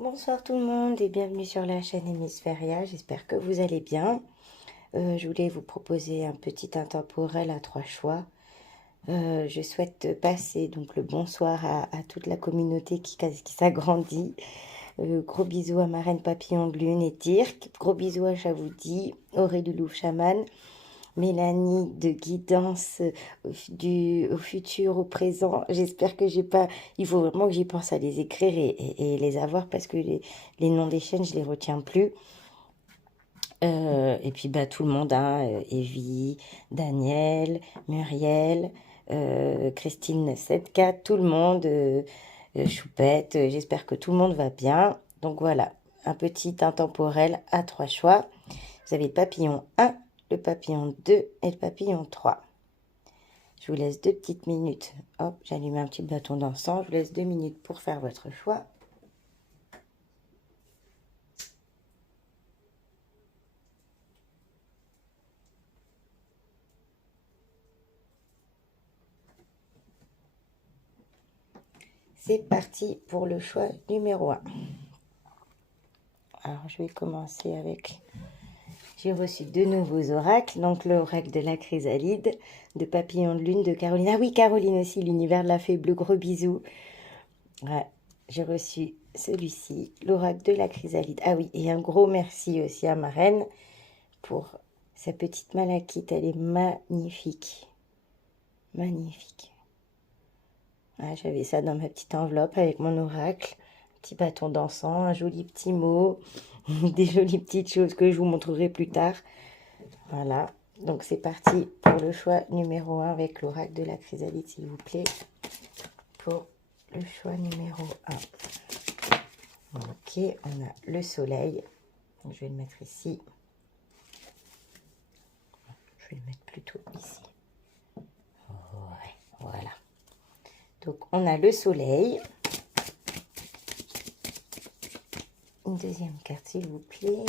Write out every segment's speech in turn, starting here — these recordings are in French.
Bonsoir tout le monde et bienvenue sur la chaîne Hémisphéria, j'espère que vous allez bien. Je voulais vous proposer un petit intemporel à 3 choix. Je souhaite passer donc le bonsoir à toute la communauté qui s'agrandit. Gros bisous à Marraine Papillon de Lune et Dirk. Gros bisous à Chavoudi, Aurélie Louvre Chaman, Mélanie de guidance au futur, au présent. J'espère que j'ai pas... Il faut vraiment que j'y pense à les écrire et les avoir parce que les noms des chaînes, je les retiens plus. Et puis bah, tout le monde, hein, Evie, Daniel, Muriel, Christine 74, tout le monde, Choupette, j'espère que tout le monde va bien. Donc voilà, un petit intemporel à 3 choix. Vous avez le papillon 1, le papillon 2 et le papillon 3. Je vous laisse 2 petites minutes. Hop, j'allume un petit bâton d'encens. Je vous laisse 2 minutes pour faire votre choix. C'est parti pour le choix numéro 1. Alors, je vais commencer avec... J'ai reçu 2 nouveaux oracles. Donc, l'oracle de la chrysalide, de papillon de lune, de Caroline. Ah oui, Caroline aussi, l'univers de la fée bleue. Gros bisous. Ouais, j'ai reçu celui-ci, l'oracle de la chrysalide. Ah oui, et un gros merci aussi à ma reine pour sa petite malachite. Elle est magnifique. Magnifique. Ah, j'avais ça dans ma petite enveloppe avec mon oracle. Un petit bâton d'encens, un joli petit mot, des jolies petites choses que je vous montrerai plus tard. Voilà, donc c'est parti pour le choix numéro 1 avec l'oracle de la chrysalide, s'il vous plaît. Pour le choix numéro 1. Ok, on a le soleil. Je vais le mettre ici. Je vais le mettre plutôt ici. Ouais, voilà. Donc, on a le soleil. Une deuxième carte, s'il vous plaît.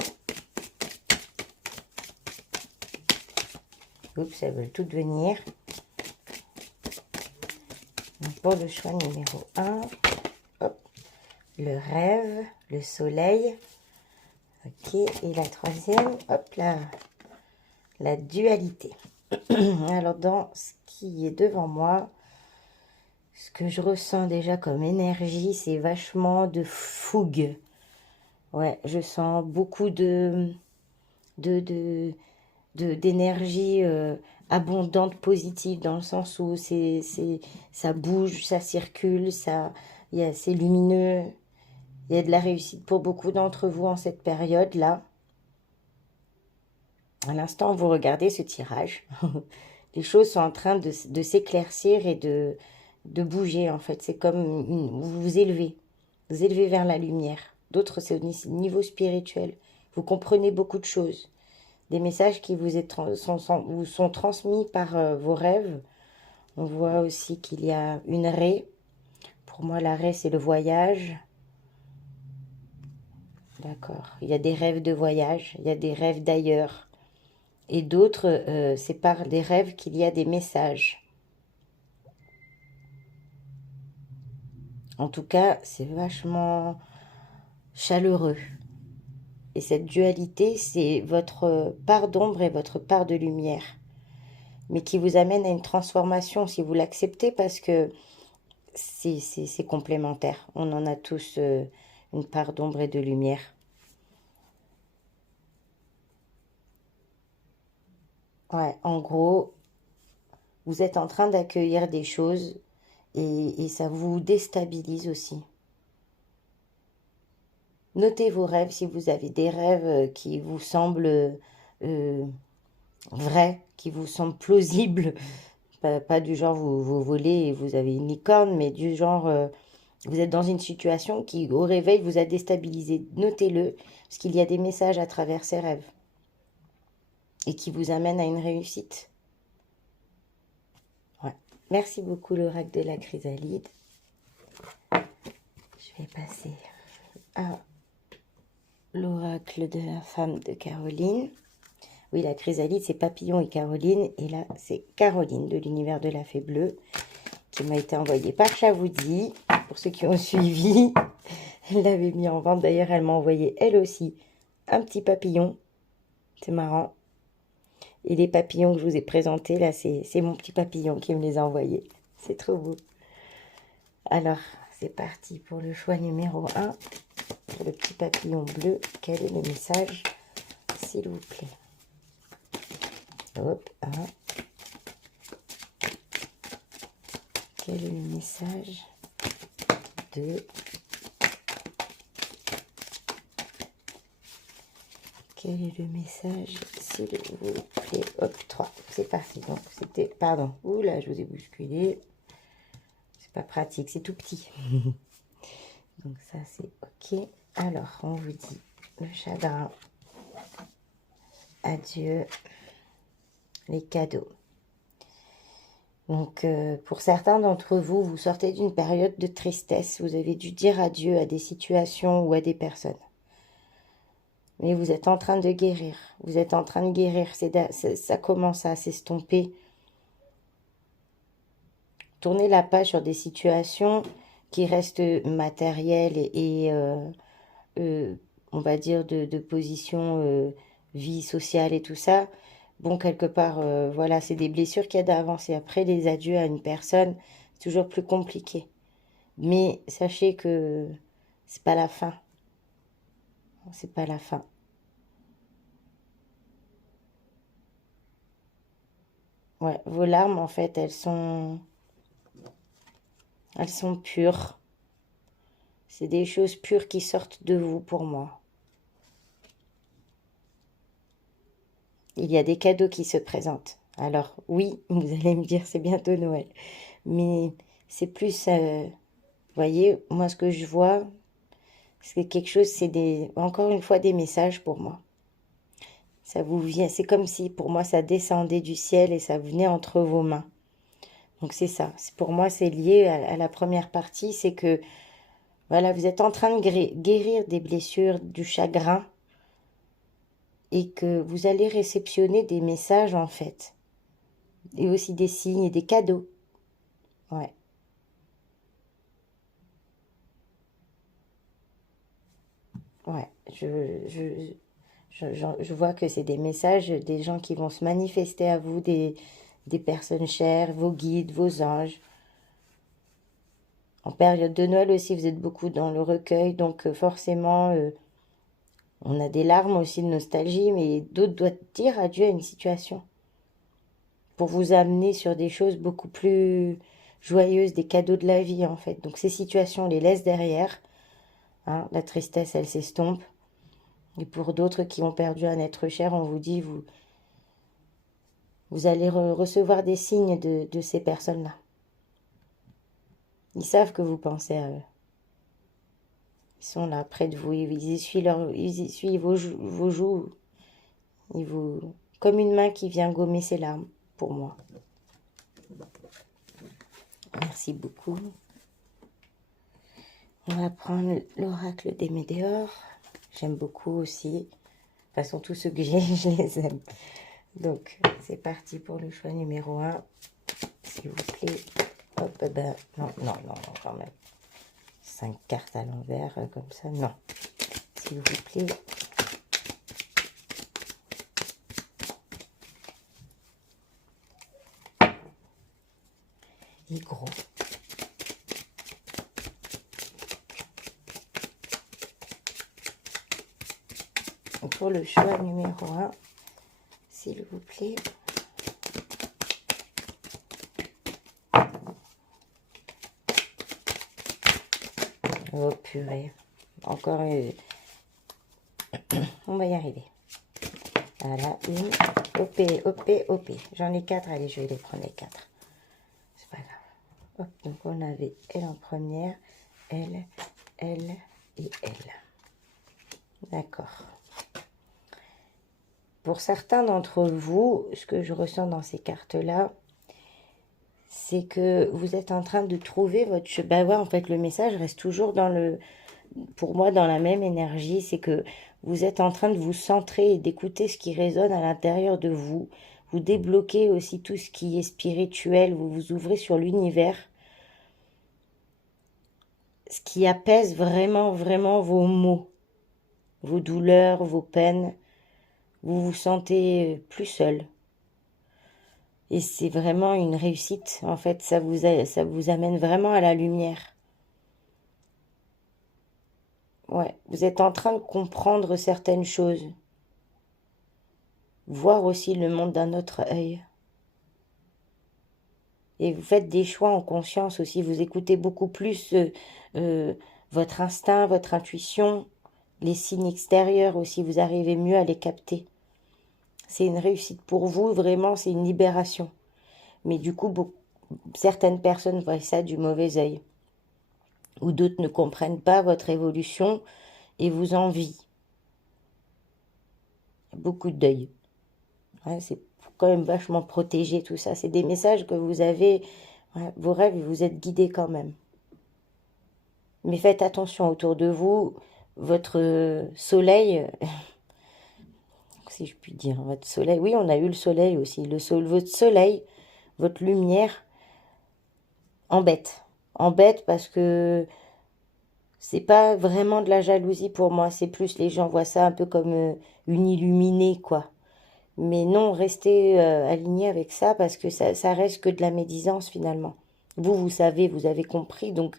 Oups, elles veulent toutes venir. Donc, pour le choix numéro 1, hop, le rêve, le soleil. Ok, et la troisième, hop là, la dualité. Alors, dans ce qui est devant moi, ce que je ressens déjà comme énergie, c'est vachement de fougue. Ouais, je sens beaucoup d'énergie abondante, positive, dans le sens où ça bouge, ça circule, c'est lumineux. Il y a de la réussite pour beaucoup d'entre vous en cette période-là. À l'instant, vous regardez ce tirage. Les choses sont en train de s'éclaircir et de bouger, en fait. C'est comme vous vous élevez. Vous élevez vers la lumière. D'autres, c'est au niveau spirituel. Vous comprenez beaucoup de choses. Des messages qui vous sont transmis par vos rêves. On voit aussi qu'il y a une raie. Pour moi, la raie, c'est le voyage. D'accord. Il y a des rêves de voyage. Il y a des rêves d'ailleurs. Et d'autres, c'est par des rêves qu'il y a des messages. En tout cas, c'est vachement chaleureux. Et cette dualité, c'est votre part d'ombre et votre part de lumière. Mais qui vous amène à une transformation si vous l'acceptez parce que c'est complémentaire. On en a tous une part d'ombre et de lumière. Ouais, en gros, vous êtes en train d'accueillir des choses et ça vous déstabilise aussi. Notez vos rêves si vous avez des rêves qui vous semblent vrais, qui vous semblent plausibles. Pas du genre vous volez et vous avez une licorne, mais du genre vous êtes dans une situation qui au réveil vous a déstabilisé. Notez-le, parce qu'il y a des messages à travers ces rêves et qui vous amènent à une réussite. Ouais. Merci beaucoup l'oracle de la chrysalide. Je vais passer à l'oracle de la femme de Caroline. Oui, la chrysalide, c'est Papillon et Caroline. Et là, c'est Caroline de l'univers de la fée bleue qui m'a été envoyée par Chavoudi, pour ceux qui ont suivi. Elle l'avait mis en vente. D'ailleurs, elle m'a envoyé, elle aussi, un petit papillon. C'est marrant. Et les papillons que je vous ai présentés, là, c'est mon petit papillon qui me les a envoyés. C'est trop beau. Alors, c'est parti pour le choix numéro 1. Pour le petit papillon bleu, quel est le message, s'il vous plaît? Hop, 1. Quel est le message? 2. Quel est le message, s'il vous plaît? Hop, 3. C'est parti. Donc, c'était... Pardon. Ouh là, je vous ai bousculé. C'est pas pratique, c'est tout petit. Donc, ça, c'est OK. Alors, on vous dit le chagrin. Adieu. Les cadeaux. Donc, pour certains d'entre vous, vous sortez d'une période de tristesse. Vous avez dû dire adieu à des situations ou à des personnes. Mais vous êtes en train de guérir. Vous êtes en train de guérir. Ça commence à s'estomper. Tournez la page sur des situations qui restent matérielles et on va dire, de position vie sociale et tout ça. Bon, quelque part, voilà, c'est des blessures qui aident à avancer. Après, les adieux à une personne, c'est toujours plus compliqué. Mais sachez que c'est pas la fin. C'est pas la fin. Ouais, vos larmes, en fait, elles sont pures. C'est des choses pures qui sortent de vous pour moi. Il y a des cadeaux qui se présentent. Alors, oui, vous allez me dire, c'est bientôt Noël. Mais c'est plus, voyez, moi, ce que je vois, c'est quelque chose, c'est encore une fois des messages pour moi. Ça vous vient, c'est comme si pour moi ça descendait du ciel et ça venait entre vos mains. Donc c'est ça. Pour moi, c'est lié à la première partie, c'est que voilà, vous êtes en train de guérir des blessures, du chagrin, et que vous allez réceptionner des messages en fait, et aussi des signes et des cadeaux. Ouais. Ouais, je vois que c'est des messages, des gens qui vont se manifester à vous, des personnes chères, vos guides, vos anges. En période de Noël aussi, vous êtes beaucoup dans le recueil, donc forcément, on a des larmes aussi de nostalgie, mais d'autres doivent dire adieu à une situation pour vous amener sur des choses beaucoup plus joyeuses, des cadeaux de la vie en fait. Donc ces situations, on les laisse derrière. Hein, la tristesse, elle s'estompe. Et pour d'autres qui ont perdu un être cher, on vous dit, vous allez recevoir des signes de ces personnes-là. Ils savent que vous pensez à eux. Ils sont là, près de vous. Ils essuient vos joues. Comme une main qui vient gommer ses larmes, pour moi. Merci beaucoup. On va prendre l'oracle des météores. J'aime beaucoup aussi. De toute façon, tous ceux que j'ai, je les aime. Donc, c'est parti pour le choix numéro 1. S'il vous plaît. Hop, ben, non, quand même. 5 cartes à l'envers, comme ça, non. S'il vous plaît. Et gros. Pour le choix numéro 1, s'il vous plaît. Oh purée. Encore une. On va y arriver. Voilà, une. OP. J'en ai 4. Allez, je vais les prendre les 4. C'est pas grave. Hop, donc on avait elle en première. Elle et elle. D'accord. Pour certains d'entre vous, ce que je ressens dans ces cartes-là, c'est que vous êtes en train de trouver votre chemin. Ben ouais, en fait, le message reste toujours pour moi, dans la même énergie. C'est que vous êtes en train de vous centrer et d'écouter ce qui résonne à l'intérieur de vous. Vous débloquez aussi tout ce qui est spirituel. Vous vous ouvrez sur l'univers. ce qui apaise vraiment, vraiment vos maux, vos douleurs, vos peines. Vous vous sentez plus seul. Et c'est vraiment une réussite. En fait, ça vous amène vraiment à la lumière. Ouais, vous êtes en train de comprendre certaines choses. Voir aussi le monde d'un autre œil. Et vous faites des choix en conscience aussi. Vous écoutez beaucoup plus votre instinct, votre intuition, les signes extérieurs aussi. Vous arrivez mieux à les capter. C'est une réussite pour vous, vraiment, c'est une libération. Mais du coup, certaines personnes voient ça du mauvais œil. Ou d'autres ne comprennent pas votre évolution et vous envient. Beaucoup de deuil. Ouais, c'est quand même vachement protégé tout ça. C'est des messages que vous avez. Ouais, vos rêves, vous êtes guidés quand même. Mais faites attention autour de vous. Votre soleil, si je puis dire, votre soleil. Oui, on a eu le soleil aussi. Votre soleil, votre lumière embête. Embête parce que c'est pas vraiment de la jalousie pour moi. C'est plus, les gens voient ça un peu comme une illuminée, quoi. Mais non, restez aligné avec ça parce que ça reste que de la médisance finalement. Vous savez, vous avez compris, donc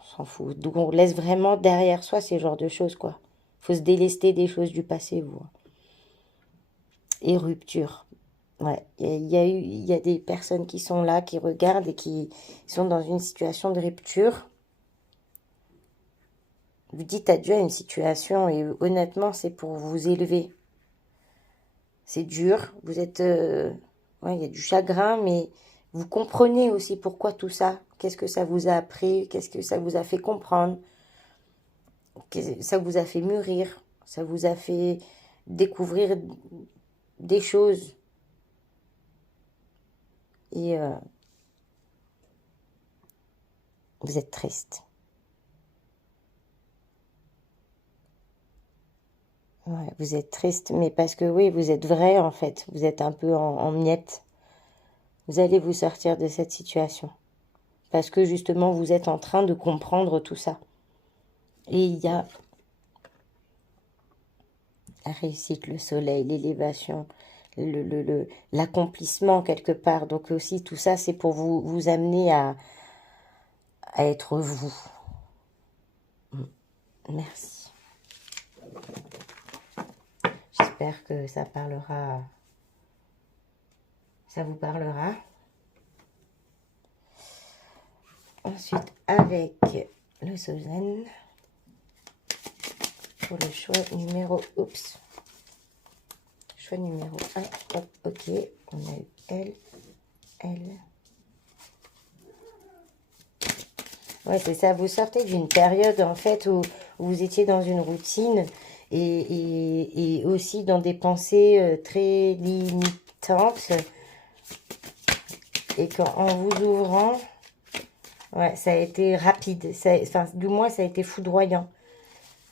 on s'en fout. Donc on laisse vraiment derrière soi ces genres de choses, quoi. Faut se délester des choses du passé, vous. Et rupture. Ouais, il y a des personnes qui sont là, qui regardent et qui sont dans une situation de rupture. Vous dites adieu à une situation et honnêtement, c'est pour vous élever. C'est dur, vous êtes... ouais, il y a du chagrin, mais vous comprenez aussi pourquoi tout ça. Qu'est-ce que ça vous a appris? Qu'est-ce que ça vous a fait comprendre? Ça vous a fait mûrir? Ça vous a fait découvrir des choses? Et vous êtes triste. Ouais, vous êtes triste, mais parce que oui, vous êtes vrai en fait. Vous êtes un peu en miettes. Vous allez vous sortir de cette situation. Parce que justement, vous êtes en train de comprendre tout ça. Et il y a la réussite, le soleil, l'élévation, l'accomplissement quelque part. Donc aussi, tout ça, c'est pour vous amener à être vous. Merci. J'espère que ça parlera, ça vous parlera. Ensuite, avec le Sozen, pour le choix numéro... Oups. Choix numéro 1. Hop, ok. On a eu elle, elle. Ouais, c'est ça. Vous sortez d'une période, en fait, où vous étiez dans une routine et aussi dans des pensées très limitantes. Et en vous ouvrant, ouais, ça a été rapide. Enfin, du moins, ça a été foudroyant.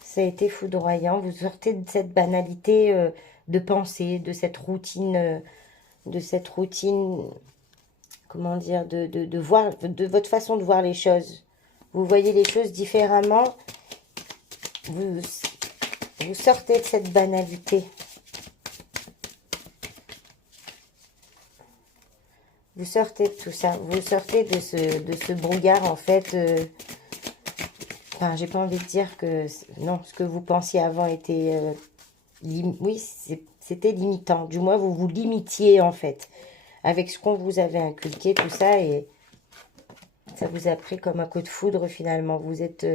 Ça a été foudroyant. Vous sortez de cette banalité de pensée, de cette routine, comment dire, voir, de votre façon de voir les choses. Vous voyez les choses différemment. Vous sortez de cette banalité. Vous sortez de tout ça. Vous sortez de ce brouillard, en fait. Enfin, j'ai pas envie de dire que... Non, ce que vous pensiez avant était... oui, c'était limitant. Du moins, vous vous limitiez, en fait. Avec ce qu'on vous avait inculqué, tout ça. Et ça vous a pris comme un coup de foudre, finalement. Vous êtes...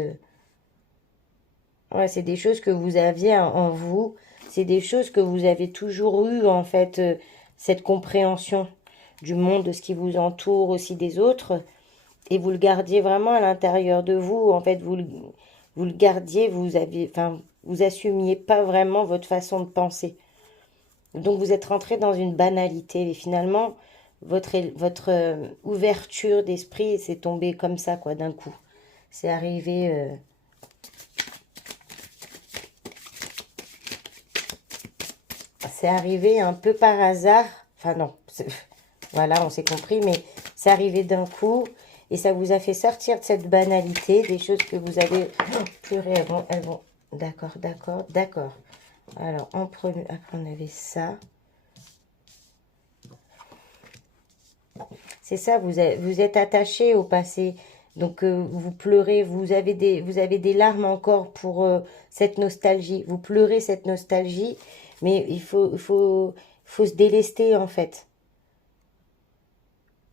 ouais, c'est des choses que vous aviez en vous. C'est des choses que vous avez toujours eu, en fait. Cette compréhension du monde, de ce qui vous entoure, aussi des autres. Et vous le gardiez vraiment à l'intérieur de vous. En fait, vous le gardiez, vous assumiez pas vraiment votre façon de penser. Donc, vous êtes rentré dans une banalité. Et finalement, votre ouverture d'esprit, c'est tombé comme ça, quoi, d'un coup. C'est arrivé... c'est arrivé un peu par hasard. Enfin, non. Voilà, on s'est compris, mais c'est arrivé d'un coup. Et ça vous a fait sortir de cette banalité, des choses que vous avez pleuré. Elles vont. D'accord, d'accord, d'accord. Alors, en premier, après on avait ça. C'est ça, vous êtes attaché au passé. Donc, vous pleurez, vous avez des larmes encore pour cette nostalgie. Vous pleurez cette nostalgie, mais il faut se délester, en fait.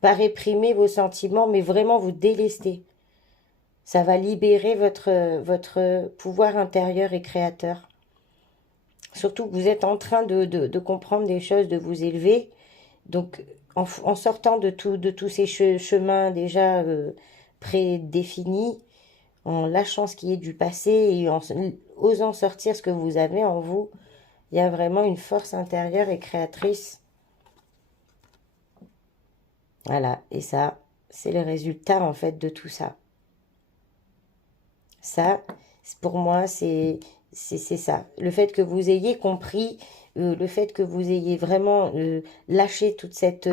Pas réprimer vos sentiments, mais vraiment vous délester. Ça va libérer votre pouvoir intérieur et créateur. Surtout que vous êtes en train de comprendre des choses, de vous élever. Donc, en sortant de tous ces chemins déjà prédéfinis, en lâchant ce qui est du passé et en osant sortir ce que vous avez en vous, il y a vraiment une force intérieure et créatrice. Voilà, et ça, c'est le résultat en fait de tout ça. Ça, pour moi, c'est ça. Le fait que vous ayez compris, le fait que vous ayez vraiment lâché toute cette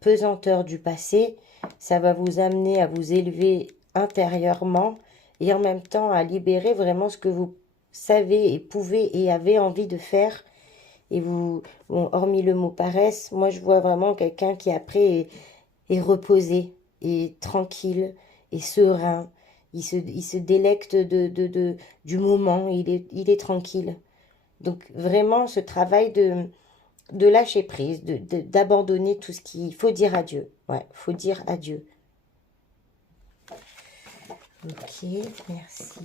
pesanteur du passé, ça va vous amener à vous élever intérieurement et en même temps à libérer vraiment ce que vous savez et pouvez et avez envie de faire. Et vous, bon, hormis le mot paresse, moi je vois vraiment quelqu'un qui après est reposé, et tranquille, et serein. Il se délecte du moment, il est tranquille. Donc vraiment ce travail de lâcher prise, d'abandonner tout ce qu'il faut dire adieu. Ouais, faut dire adieu. Ok, merci.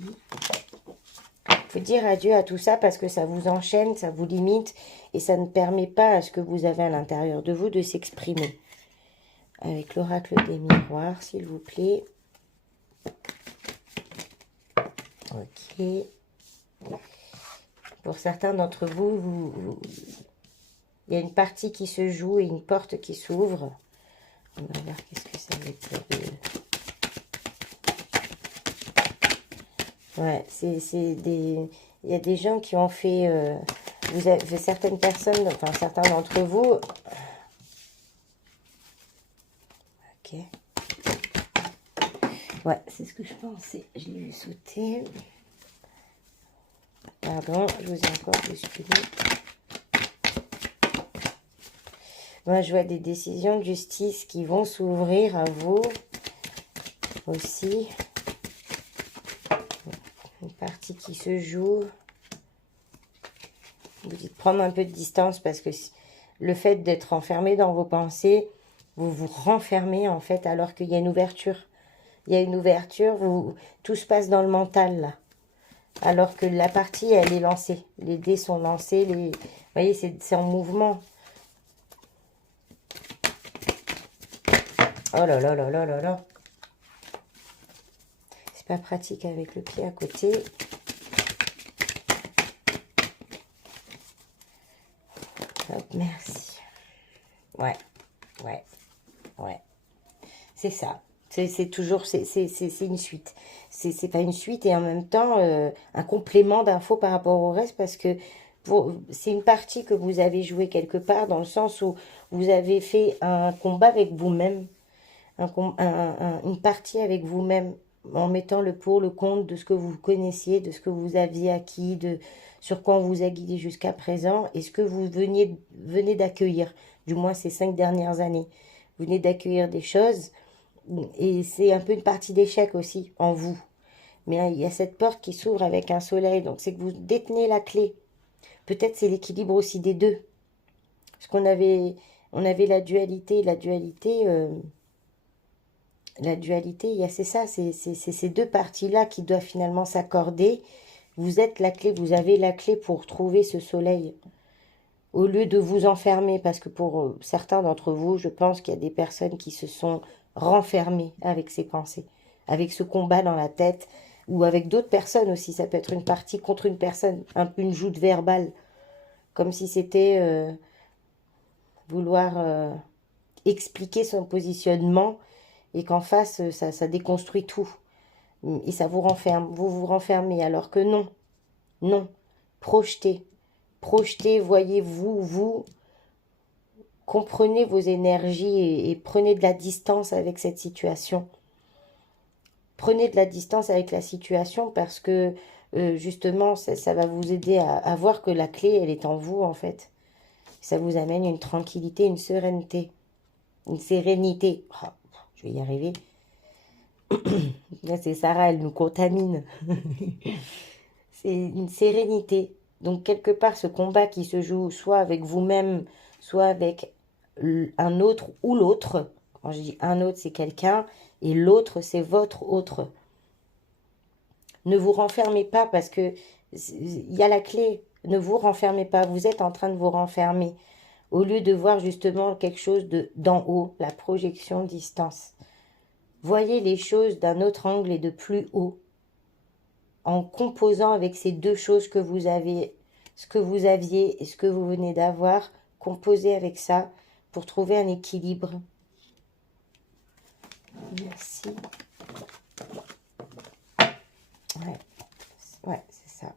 Faut dire adieu à tout ça parce que ça vous enchaîne, ça vous limite et ça ne permet pas à ce que vous avez à l'intérieur de vous de s'exprimer. Avec l'oracle des miroirs, s'il vous plaît. Ok. Pour certains d'entre vous, il y a une partie qui se joue et une porte qui s'ouvre. On va voir qu'est-ce que ça veut dire. Ouais, c'est des... Il y a des gens qui ont fait... vous avez certaines personnes, enfin certains d'entre vous... Ok. Ouais, c'est ce que je pensais. Je l'ai vu sauter. Pardon, je vous ai encore bousculé. Moi, je vois des décisions de justice qui vont s'ouvrir à vous aussi. Une partie qui se joue. Vous dites prendre un peu de distance parce que le fait d'être enfermé dans vos pensées, vous vous renfermez en fait alors qu'il y a une ouverture. Il y a une ouverture, tout se passe dans le mental là. Alors que la partie, elle est lancée. Les dés sont lancés. Vous voyez, c'est en mouvement. Oh là là là là là là. C'est pas pratique avec le pied à côté. Hop, merci. Ouais, ouais, ouais. C'est ça. C'est toujours, c'est une suite. C'est pas une suite et en même temps un complément d'infos par rapport au reste parce que c'est une partie que vous avez jouée quelque part dans le sens où vous avez fait un combat avec vous-même, une partie avec vous-même en mettant le pour, le contre de ce que vous connaissiez, de ce que vous aviez acquis, de sur quoi on vous a guidé jusqu'à présent et ce que vous venez d'accueillir, du moins ces 5 dernières années. Vous venez d'accueillir des choses et c'est un peu une partie d'échec aussi en vous. Mais il y a cette porte qui s'ouvre avec un soleil, donc c'est que vous détenez la clé. Peut-être c'est l'équilibre aussi des deux. Parce on avait la dualité, c'est ça, c'est ces deux parties-là qui doivent finalement s'accorder. Vous êtes la clé, vous avez la clé pour trouver ce soleil. Au lieu de vous enfermer, parce que pour certains d'entre vous, je pense qu'il y a des personnes qui se sont renfermées avec ces pensées, avec ce combat dans la tête, ou avec d'autres personnes aussi. Ça peut être une partie contre une personne, une joute verbale, comme si c'était vouloir expliquer son positionnement et qu'en face, ça déconstruit tout. Et ça vous renferme, vous vous renfermez, alors que non, non, projetez, projetez, voyez-vous, vous, comprenez vos énergies et prenez de la distance avec cette situation. prenez de la distance avec la situation parce que justement, ça va vous aider à voir que la clé, elle est en vous, en fait. Ça vous amène une tranquillité, une sérénité. Une sérénité. Oh, je vais y arriver. Là, c'est Sarah, elle nous contamine. C'est une sérénité. Donc, quelque part, ce combat qui se joue soit avec vous-même, soit avec un autre ou l'autre. Quand je dis un autre, c'est quelqu'un, et l'autre, c'est votre autre. Ne vous renfermez pas parce que il y a la clé. Ne vous renfermez pas. Vous êtes en train de vous renfermer. Au lieu de voir justement quelque chose d'en haut, la projection distance. Voyez les choses d'un autre angle et de plus haut. En composant avec ces deux choses que vous avez, ce que vous aviez et ce que vous venez d'avoir, composez avec ça pour trouver un équilibre. Merci. Ouais, c'est ça.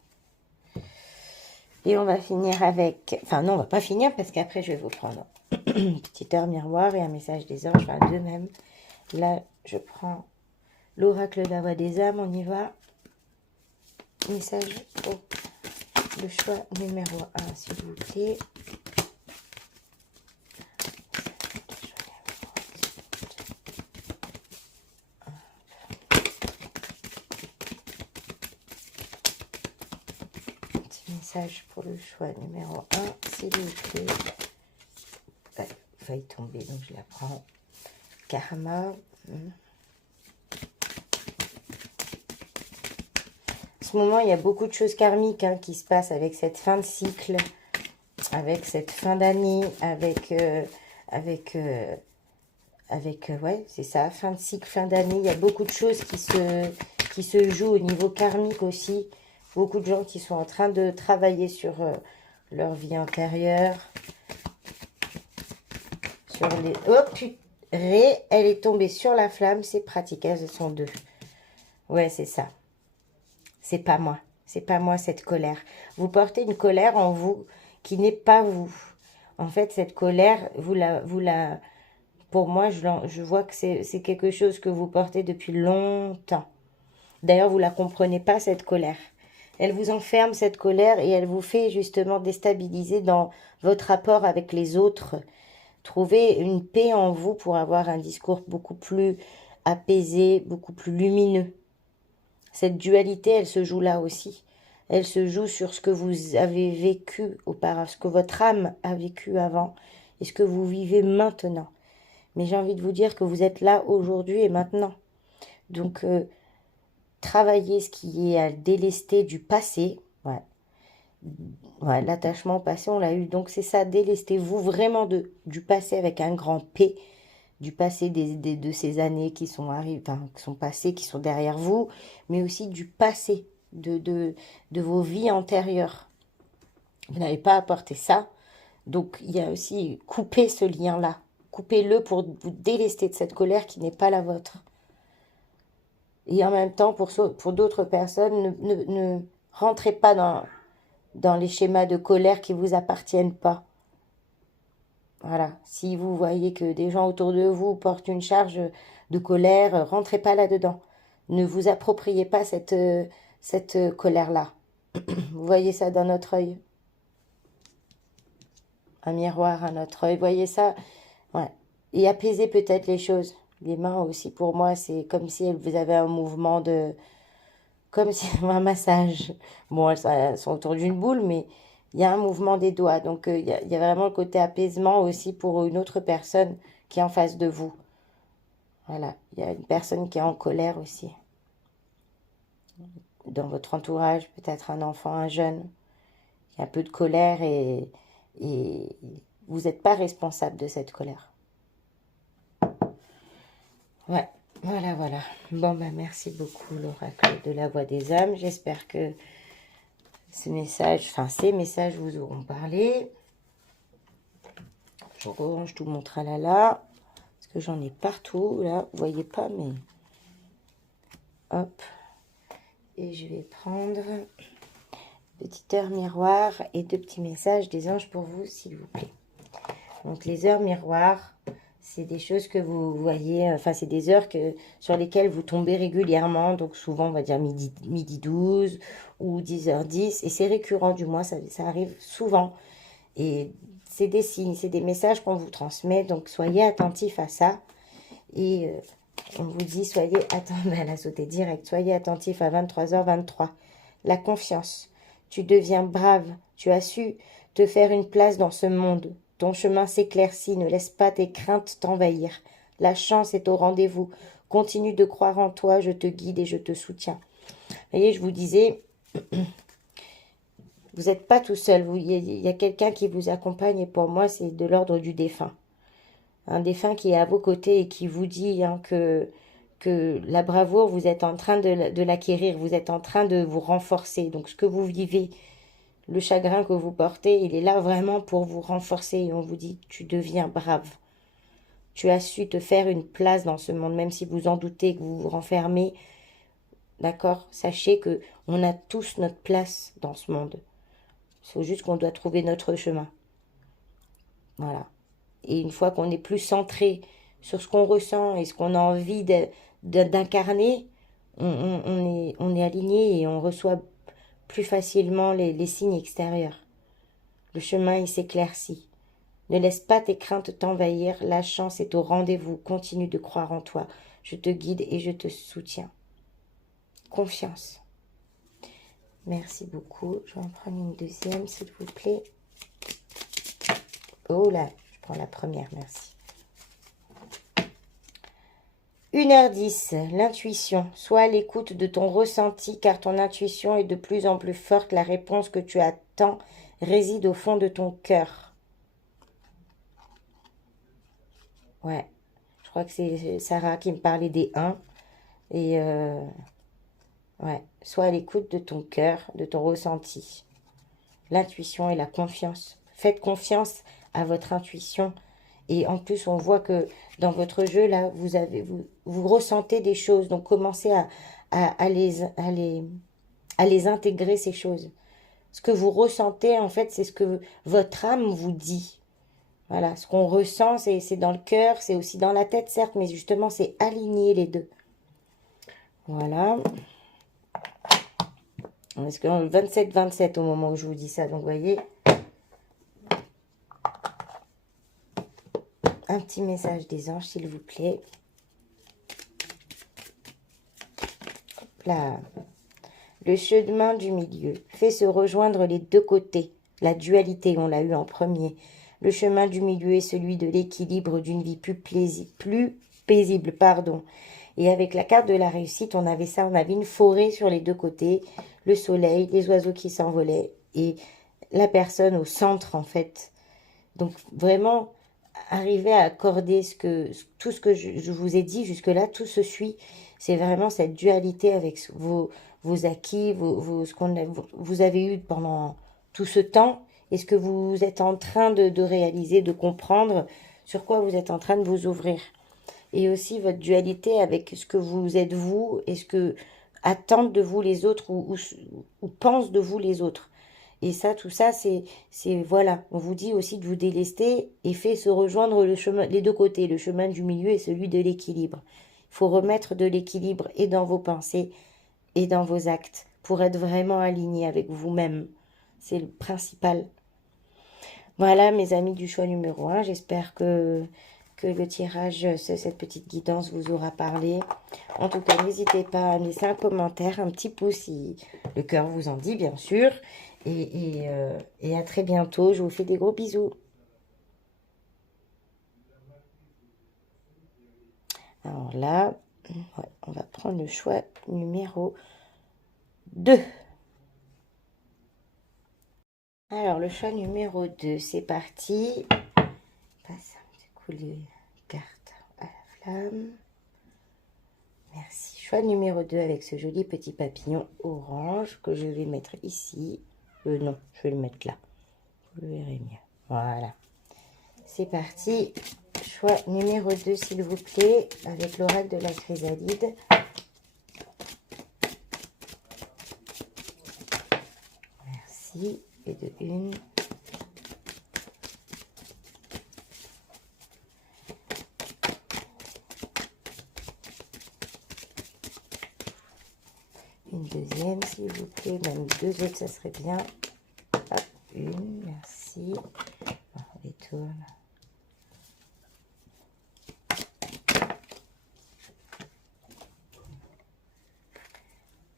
Et on va finir avec... Enfin, non, on va pas finir parce qu'après, je vais vous prendre une petite heure miroir et un message des anges, enfin deux même. Là, je prends l'oracle de la voix des âmes, on y va. Message pour le choix numéro 1, s'il vous plaît. Petit message pour le choix numéro 1, s'il vous plaît. Ouais, failli tomber, donc je la prends. Karma. En ce moment, il y a beaucoup de choses karmiques qui se passent avec cette fin de cycle, avec cette fin d'année, ouais, c'est ça, fin de cycle, fin d'année. Il y a beaucoup de choses qui se jouent au niveau karmique aussi. Beaucoup de gens qui sont en train de travailler sur leur vie antérieure. Sur les... Oh purée, elle est tombée sur la flamme, c'est pratique, elles sont deux. Ouais, c'est ça. C'est pas moi. C'est pas moi cette colère. Vous portez une colère en vous qui n'est pas vous. En fait, cette colère, pour moi, je vois que c'est quelque chose que vous portez depuis longtemps. D'ailleurs, vous la comprenez pas, cette colère. Elle vous enferme, cette colère, et elle vous fait justement déstabiliser dans votre rapport avec les autres. Trouvez une paix en vous pour avoir un discours beaucoup plus apaisé, beaucoup plus lumineux. Cette dualité, elle se joue là aussi. Elle se joue sur ce que vous avez vécu auparavant, ce que votre âme a vécu avant et ce que vous vivez maintenant. Mais j'ai envie de vous dire que vous êtes là aujourd'hui et maintenant. Donc, travaillez ce qui est à délester du passé. Ouais. Ouais, l'attachement au passé, on l'a eu. Donc, c'est ça, délestez-vous vraiment du passé avec un grand P. Du passé de ces années qui sont arrivées, enfin, qui sont passées, qui sont derrière vous, mais aussi du passé, de vos vies antérieures. Vous n'avez pas apporté ça, donc il y a aussi couper ce lien-là. Coupez-le pour vous délester de cette colère qui n'est pas la vôtre. Et en même temps, pour d'autres personnes, ne rentrez pas dans les schémas de colère qui ne vous appartiennent pas. Voilà, si vous voyez que des gens autour de vous portent une charge de colère, rentrez pas là-dedans. Ne vous appropriez pas cette colère-là. Vous voyez ça dans notre œil. Un miroir à notre œil, voyez ça. Ouais. Et apaisez peut-être les choses. Les mains aussi, pour moi, c'est comme si vous avez un mouvement comme si un massage. Bon, elles sont autour d'une boule, mais il y a un mouvement des doigts. Donc, il y a vraiment le côté apaisement aussi pour une autre personne qui est en face de vous. Voilà, il y a une personne qui est en colère aussi. Dans votre entourage, peut-être un enfant, un jeune. Il y a un peu de colère et vous n'êtes pas responsable de cette colère. Ouais, voilà. Bon, merci beaucoup, l'oracle de la voix des âmes. J'espère que ces messages vous auront parlé. Je range tout mon tralala. Parce que j'en ai partout. Là, vous voyez pas, mais... Hop. Et je vais prendre... Petite heure miroir et 2 petits messages des anges pour vous, s'il vous plaît. Donc, les heures miroirs, C'est des choses que vous voyez, enfin c'est des heures sur lesquelles vous tombez régulièrement, donc souvent on va dire midi 12 ou 10h10, et c'est récurrent du moins, ça arrive souvent. Et c'est des signes, c'est des messages qu'on vous transmet, donc soyez attentifs à ça. Et on vous dit, soyez attentifs, elle a sauté direct, soyez attentifs à 23h23. La confiance, tu deviens brave, tu as su te faire une place dans ce monde. Ton chemin s'éclaircit, ne laisse pas tes craintes t'envahir. La chance est au rendez-vous. Continue de croire en toi, je te guide et je te soutiens. Vous voyez, je vous disais, vous n'êtes pas tout seul. Il y a quelqu'un qui vous accompagne et pour moi, c'est de l'ordre du défunt. Un défunt qui est à vos côtés et qui vous dit que la bravoure, vous êtes en train de l'acquérir, vous êtes en train de vous renforcer. Donc ce que vous vivez, le chagrin que vous portez, il est là vraiment pour vous renforcer. Et on vous dit, tu deviens brave. Tu as su te faire une place dans ce monde, même si vous en doutez, que vous vous renfermez. D'accord? Sachez que on a tous notre place dans ce monde. Il faut juste qu'on doit trouver notre chemin. Voilà. Et une fois qu'on est plus centré sur ce qu'on ressent et ce qu'on a envie d'incarner, on est aligné et on reçoit plus facilement les signes extérieurs. Le chemin, il s'éclaircit. Ne laisse pas tes craintes t'envahir. La chance est au rendez-vous. Continue de croire en toi. Je te guide et je te soutiens. Confiance. Merci beaucoup. Je vais en prendre une deuxième, s'il vous plaît. Oh là, je prends la première, merci. 1h10, l'intuition. Sois à l'écoute de ton ressenti car ton intuition est de plus en plus forte. La réponse que tu attends réside au fond de ton cœur. Ouais, je crois que c'est Sarah qui me parlait des 1. Et ouais, sois à l'écoute de ton cœur, de ton ressenti. L'intuition et la confiance. Faites confiance à votre intuition. Et en plus, on voit que dans votre jeu, là, vous ressentez des choses. Donc, commencez à les intégrer, ces choses. Ce que vous ressentez, en fait, c'est ce que votre âme vous dit. Voilà, ce qu'on ressent, c'est dans le cœur, c'est aussi dans la tête, certes, mais justement, c'est aligner les deux. Voilà. Parce que 27-27 au moment où je vous dis ça, donc vous voyez... Un petit message des anges, s'il vous plaît. Hop là. Le chemin du milieu fait se rejoindre les deux côtés. La dualité, on l'a eu en premier. Le chemin du milieu est celui de l'équilibre d'une vie plus paisible. Et avec la carte de la réussite, on avait ça, on avait une forêt sur les deux côtés, le soleil, les oiseaux qui s'envolaient et la personne au centre, en fait. Donc, vraiment... arriver à accorder tout ce que je vous ai dit jusque-là, tout se suit. C'est vraiment cette dualité avec vos acquis, ce qu'on vous avez eu pendant tout ce temps et ce que vous êtes en train de réaliser, de comprendre, sur quoi vous êtes en train de vous ouvrir. Et aussi votre dualité avec ce que vous êtes vous et ce que attendent de vous les autres ou pensent de vous les autres. Et ça, tout ça, voilà. On vous dit aussi de vous délester et fait se rejoindre les deux côtés, le chemin du milieu et celui de l'équilibre. Il faut remettre de l'équilibre et dans vos pensées et dans vos actes pour être vraiment aligné avec vous-même. C'est le principal. Voilà, mes amis du choix numéro 1. J'espère que le tirage, cette petite guidance vous aura parlé. En tout cas, n'hésitez pas à me laisser un commentaire, un petit pouce si le cœur vous en dit, bien sûr. Et à très bientôt. Je vous fais des gros bisous. Alors là, ouais, on va prendre le choix numéro 2. Alors, le choix numéro 2, c'est parti. Passe un petit coup les cartes à la flamme. Merci. Choix numéro 2 avec ce joli petit papillon orange que je vais mettre ici. Non, je vais le mettre là. Vous le verrez mieux. Voilà. C'est parti. Choix numéro 2, s'il vous plaît, avec l'oracle de la chrysalide. Merci. Et de 1. Ok, même deux autres, ça serait bien. Hop, une, merci. On les tourne.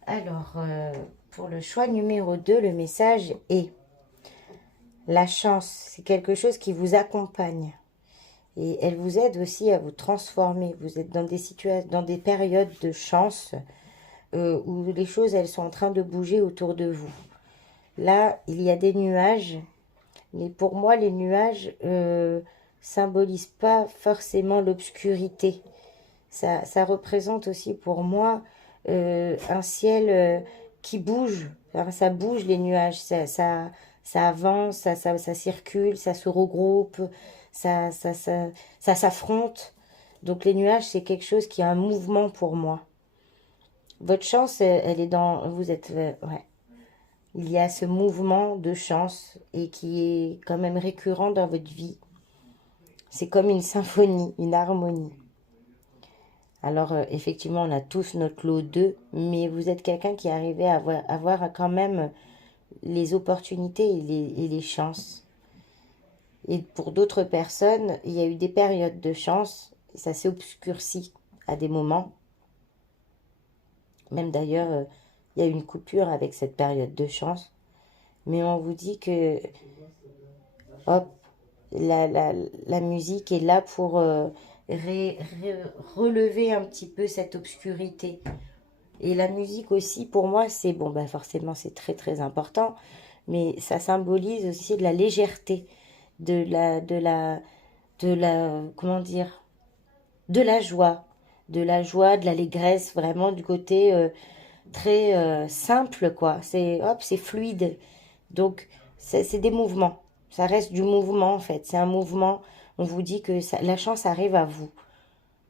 Alors, pour le choix numéro 2, le message est: la chance, c'est quelque chose qui vous accompagne. Et elle vous aide aussi à vous transformer. Vous êtes dans des situations, dans des périodes de chance où les choses, elles sont en train de bouger autour de vous. Là, il y a des nuages, mais pour moi, les nuages symbolisent pas forcément l'obscurité. Ça représente aussi pour moi un ciel qui bouge. Enfin, ça bouge les nuages, ça avance, ça circule, ça se regroupe, ça s'affronte. Donc les nuages, c'est quelque chose qui a un mouvement pour moi. Votre chance, elle est dans... Vous êtes... ouais. Il y a ce mouvement de chance et qui est quand même récurrent dans votre vie. C'est comme une symphonie, une harmonie. Alors, effectivement, on a tous notre lot d'eux, mais vous êtes quelqu'un qui arrivait à avoir quand même les opportunités et les chances. Et pour d'autres personnes, il y a eu des périodes de chance, et ça s'est obscurci à des moments. Même d'ailleurs, il y a eu une coupure avec cette période de chance. Mais on vous dit que, hop, la musique est là pour relever un petit peu cette obscurité. Et la musique aussi, pour moi, c'est, bon, bah forcément, c'est très très important, mais ça symbolise aussi de la légèreté, comment dire, de la joie, de l'allégresse, vraiment du côté très simple, quoi. C'est, hop, c'est fluide. Donc, c'est des mouvements. Ça reste du mouvement, en fait. C'est un mouvement. On vous dit que la chance arrive à vous.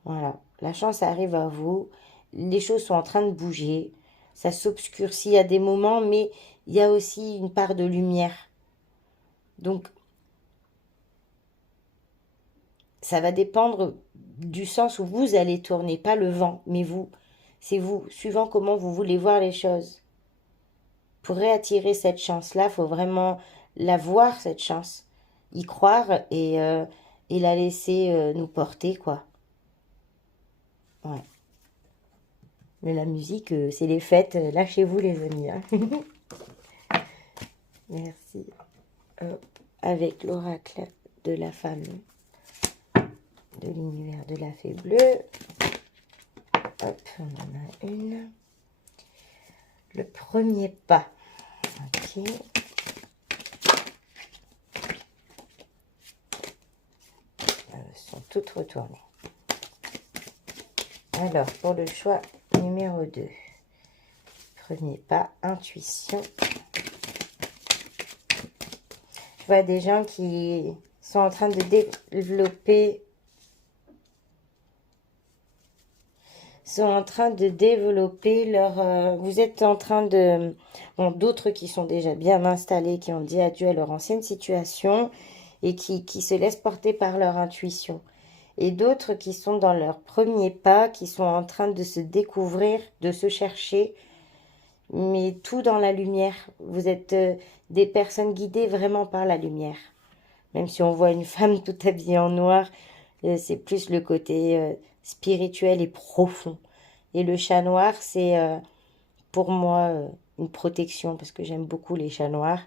Voilà. La chance arrive à vous. Les choses sont en train de bouger. Ça s'obscurcit à des moments, mais il y a aussi une part de lumière. Donc, ça va dépendre du sens où vous allez tourner, pas le vent, mais vous. C'est vous, suivant comment vous voulez voir les choses. Pour réattirer cette chance-là, il faut vraiment la voir, cette chance. Y croire et la laisser nous porter, quoi. Ouais. Mais la musique, c'est les fêtes. Lâchez-vous, les amis, hein. Merci. Avec l'oracle de la femme de l'univers de la fée bleue. Hop, on en a une. Le premier pas. Ok. Elles sont toutes retournées. Alors, pour le choix numéro 2. Premier pas, intuition. Je vois des gens qui sont en train de développer leur... vous êtes en train de... Bon, d'autres qui sont déjà bien installés, qui ont dit adieu à leur ancienne situation et qui se laissent porter par leur intuition. Et d'autres qui sont dans leur premier pas, qui sont en train de se découvrir, de se chercher, mais tout dans la lumière. Vous êtes des personnes guidées vraiment par la lumière. Même si on voit une femme tout habillée en noir, c'est plus le côté spirituel et profond. Et le chat noir, c'est pour moi une protection, parce que j'aime beaucoup les chats noirs.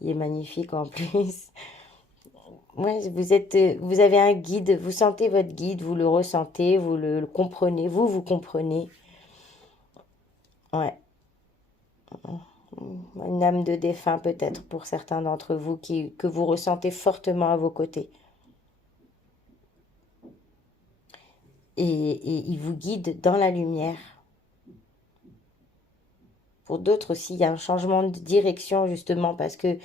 Il est magnifique en plus. Ouais, vous avez un guide, vous sentez votre guide, vous le ressentez, vous le comprenez, vous comprenez. Ouais. Une âme de défunt peut-être pour certains d'entre vous que vous ressentez fortement à vos côtés. Et il vous guide dans la lumière. Pour d'autres aussi, il y a un changement de direction justement parce que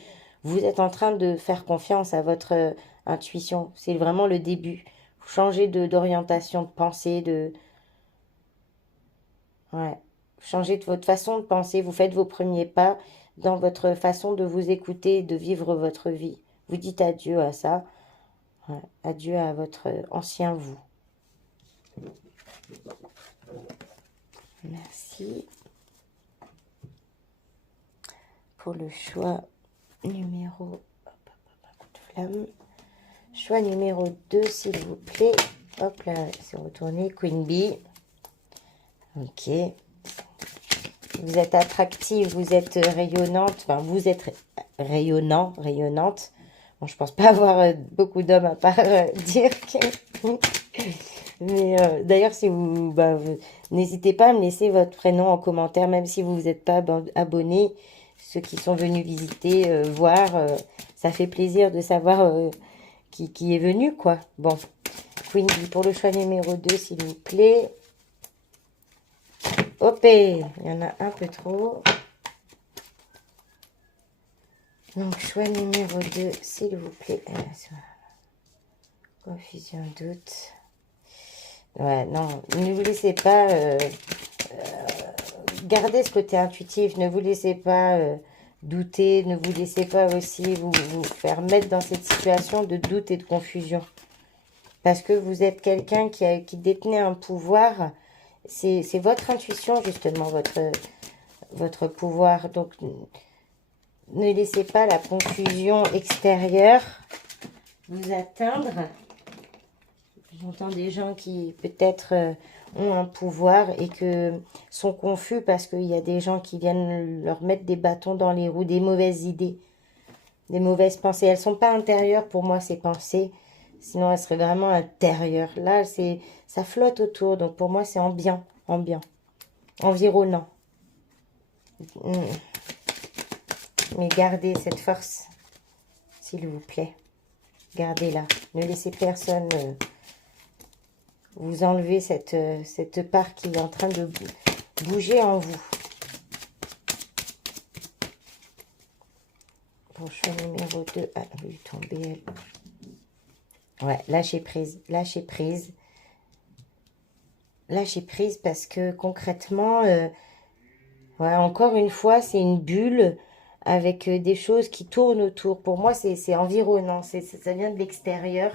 vous êtes en train de faire confiance à votre intuition. C'est vraiment le début. Vous changez d'orientation, de pensée, ouais. Vous changez de votre façon de penser. Vous faites vos premiers pas dans votre façon de vous écouter, de vivre votre vie. Vous dites adieu à ça. Ouais. Adieu à votre ancien vous. Merci. pour le choix numéro... coup de flamme. Choix numéro 2, s'il vous plaît. Hop là, c'est retourné. Queen Bee. Ok. Vous êtes attractive, vous êtes rayonnante. Enfin, vous êtes rayonnant, rayonnante. Bon, je pense pas avoir beaucoup d'hommes à part Dirk. Mais d'ailleurs, si vous, n'hésitez pas à me laisser votre prénom en commentaire, même si vous n'êtes pas abonné. Ceux qui sont venus visiter, voir, ça fait plaisir de savoir qui est venu, quoi. Bon, Queen Bee pour le choix numéro 2, s'il vous plaît. Hop, il y en a un peu trop. Donc, choix numéro 2, s'il vous plaît. Confusion, doute. Ouais, non, ne vous laissez pas... gardez ce côté intuitif. Ne vous laissez pas douter. Ne vous laissez pas aussi vous faire mettre dans cette situation de doute et de confusion. Parce que vous êtes quelqu'un qui détenait un pouvoir. C'est votre intuition, justement, votre pouvoir. Donc, ne laissez pas la confusion extérieure vous atteindre. J'entends des gens qui, peut-être, ont un pouvoir et que sont confus parce qu'il y a des gens qui viennent leur mettre des bâtons dans les roues, des mauvaises idées, des mauvaises pensées. Elles ne sont pas intérieures pour moi, ces pensées. Sinon, elles seraient vraiment intérieures. Là, ça flotte autour. Donc, pour moi, c'est ambiant, environnant. Mais gardez cette force, s'il vous plaît. Gardez-la. Ne laissez personne vous enlever cette part qui est en train de bouger en vous. Pour choix numéro 2. Ah, elle est tombée, elle. Ouais, lâchez prise. Lâchez prise. Lâchez prise parce que concrètement, ouais, encore une fois, c'est une bulle avec des choses qui tournent autour. Pour moi, c'est environnant. Ça vient de l'extérieur.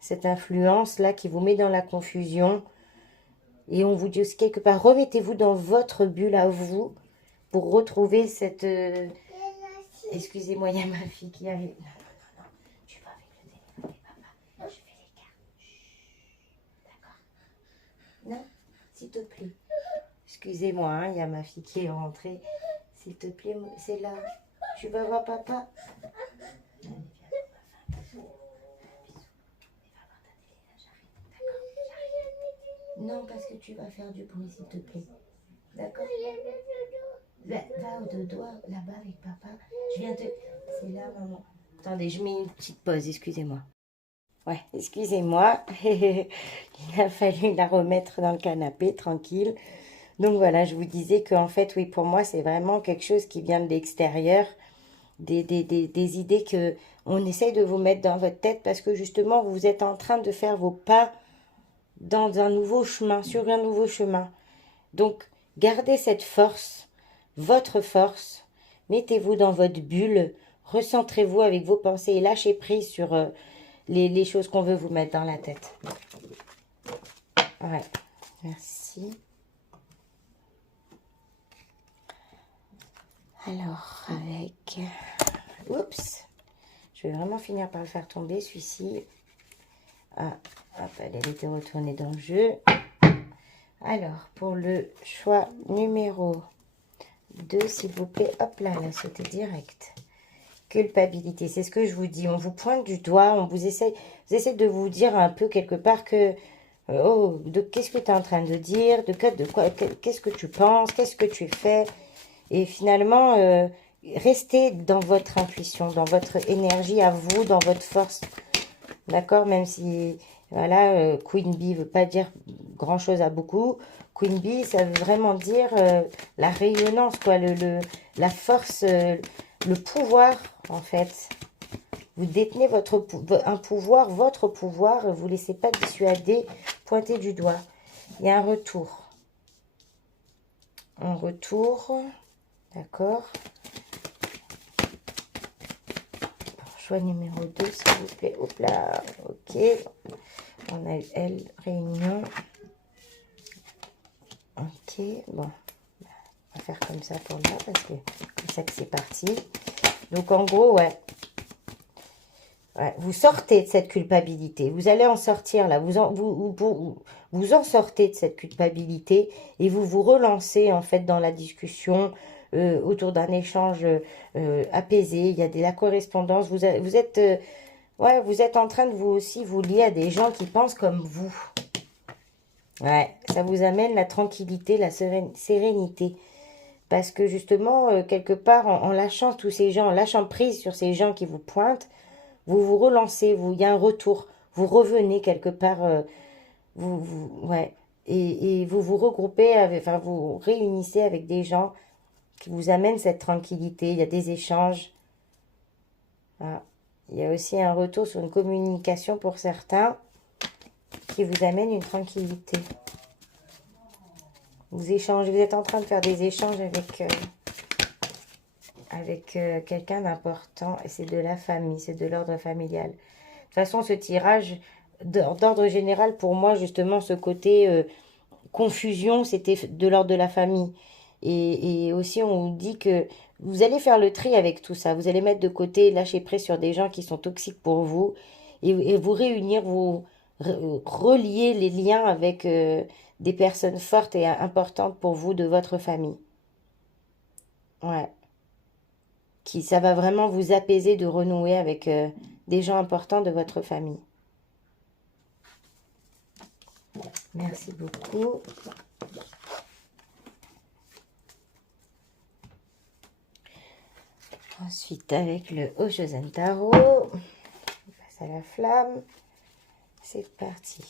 Cette influence-là qui vous met dans la confusion. Et on vous dit aussi quelque part, remettez-vous dans votre bulle à vous pour retrouver cette... Excusez-moi, il y a ma fille qui arrive. Non. Tu vas avec le téléphone et papa. Je fais les cartes. D'accord. Non, s'il te plaît. Excusez-moi, hein, il y a ma fille qui est rentrée. S'il te plaît, c'est là. Tu vas voir papa. Non, parce que tu vas faire du bruit, s'il te plaît. D'accord? Va au dodo, là-bas avec papa. Je viens te... C'est là, maman. Attendez, je mets une petite pause, excusez-moi. Ouais, excusez-moi. Il a fallu la remettre dans le canapé, tranquille. Donc voilà, je vous disais qu'en fait, oui, pour moi, c'est vraiment quelque chose qui vient de l'extérieur. Des idées que on essaye de vous mettre dans votre tête parce que justement, vous êtes en train de faire vos pas dans un nouveau chemin, sur un nouveau chemin. Donc, gardez cette force, votre force, mettez-vous dans votre bulle, recentrez-vous avec vos pensées et lâchez prise sur les choses qu'on veut vous mettre dans la tête. Ouais, merci. Alors, avec... Oups, je vais vraiment finir par le faire tomber, celui-ci. Ah, hop, elle était retournée dans le jeu. Alors, pour le choix numéro 2, s'il vous plaît. Hop là, elle a sauté direct. Culpabilité, c'est ce que je vous dis. On vous pointe du doigt, on vous essaie de vous dire un peu quelque part que... Oh, qu'est-ce que tu es en train de dire? De quoi? Qu'est-ce que tu penses? Qu'est-ce que tu fais? Et finalement, restez dans votre intuition, dans votre énergie à vous, dans votre force. D'accord? Même si, voilà, Queen Bee ne veut pas dire grand-chose à beaucoup. Queen Bee, ça veut vraiment dire la rayonnance, quoi, la force, le pouvoir, en fait. Vous détenez votre pouvoir, vous ne laissez pas dissuader, pointer du doigt. Il y a un retour. Un retour, d'accord. Choix numéro 2, s'il vous plaît. Hop là, ok. On a eu elle, réunion. Ok, bon. On va faire comme ça pour moi parce que ça que c'est parti. Donc, en gros, ouais. Ouais, vous sortez de cette culpabilité. Vous allez en sortir, là. Vous en sortez de cette culpabilité et vous vous relancez, en fait, dans la discussion autour d'un échange apaisé. Il y a de la correspondance. Vous êtes, ouais, vous êtes en train de vous aussi vous lier à des gens qui pensent comme vous. Ouais, ça vous amène la tranquillité, la sérénité. Parce que justement, quelque part, en lâchant tous ces gens, en lâchant prise sur ces gens qui vous pointent, vous vous relancez, il y a un retour. Vous revenez quelque part, ouais. Et vous vous regroupez, enfin, vous réunissez avec des gens qui vous amènent cette tranquillité. Il y a des échanges. Voilà. Il y a aussi un retour sur une communication pour certains qui vous amène une tranquillité. Vous échangez, vous êtes en train de faire des échanges avec quelqu'un d'important et c'est de la famille, c'est de l'ordre familial. De toute façon, ce tirage d'ordre général, pour moi, justement, ce côté confusion, c'était de l'ordre de la famille. Et aussi, on vous dit que vous allez faire le tri avec tout ça. Vous allez mettre de côté, lâcher prise sur des gens qui sont toxiques pour vous et vous réunir, vous relier les liens avec des personnes fortes et importantes pour vous de votre famille. Ouais. Ça va vraiment vous apaiser de renouer avec des gens importants de votre famille. Merci beaucoup. Ensuite, avec le Oshozen Tarot, on passe à la flamme. C'est parti.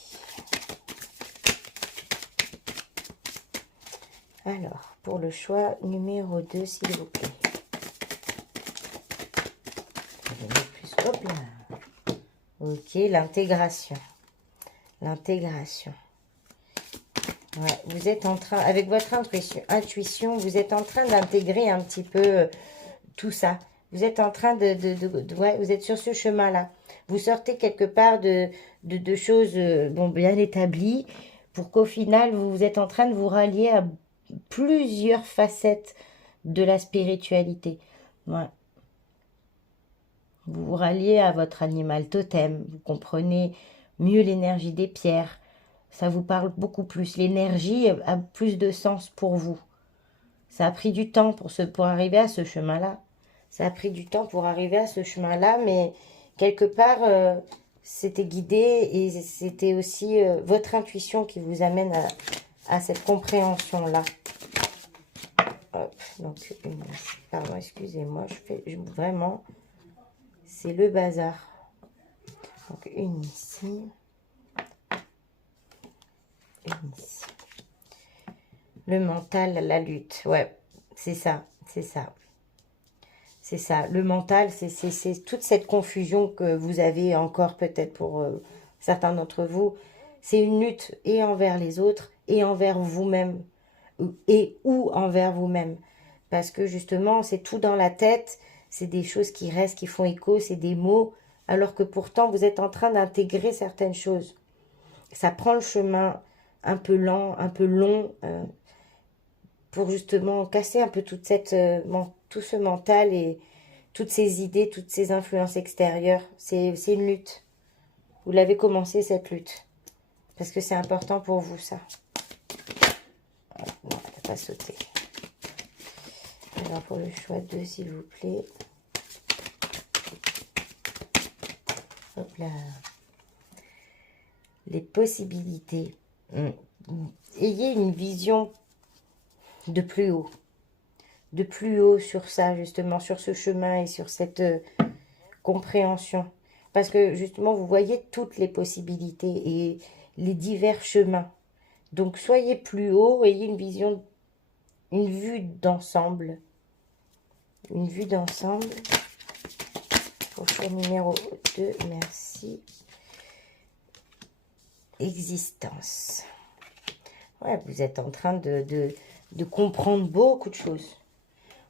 Alors, pour le choix numéro 2, s'il vous plaît. Plus, hop là. Ok, l'intégration. L'intégration. Ouais, vous êtes en train, avec votre intuition, vous êtes en train d'intégrer un petit peu tout ça. Vous êtes en train ouais, vous êtes sur ce chemin-là. Vous sortez quelque part de choses bon, bien établies pour qu'au final, vous êtes en train de vous rallier à plusieurs facettes de la spiritualité. Ouais. Vous vous ralliez à votre animal totem. Vous comprenez mieux l'énergie des pierres. Ça vous parle beaucoup plus. L'énergie a plus de sens pour vous. Ça a pris du temps pour arriver à ce chemin-là. Ça a pris du temps pour arriver à ce chemin-là, mais quelque part, c'était guidé et c'était aussi votre intuition qui vous amène à cette compréhension-là. Donc, pardon, excusez-moi, vraiment, c'est le bazar. Donc, une ici. Une ici. Le mental, la lutte, ouais, c'est ça, c'est ça. C'est ça, le mental, c'est toute cette confusion que vous avez encore peut-être pour certains d'entre vous. C'est une lutte et envers les autres et envers vous-même ou envers vous-même. Parce que justement, c'est tout dans la tête, c'est des choses qui restent, qui font écho, c'est des mots, alors que pourtant vous êtes en train d'intégrer certaines choses. Ça prend le chemin un peu lent, un peu long, pour justement casser un peu tout ce mental et toutes ces idées, toutes ces influences extérieures. C'est une lutte. Vous l'avez commencé, cette lutte. Parce que c'est important pour vous, ça. Non, elle n'a pas sauté. Alors, pour le choix 2, s'il vous plaît. Hop là. Les possibilités. Ayez une vision de plus haut. De plus haut sur ça, justement, sur ce chemin et sur cette compréhension. Parce que, justement, vous voyez toutes les possibilités et les divers chemins. Donc, soyez plus haut, ayez une vision, une vue d'ensemble. Une vue d'ensemble. Pour choix numéro 2, merci. Existence. Ouais, vous êtes en train de comprendre beaucoup de choses.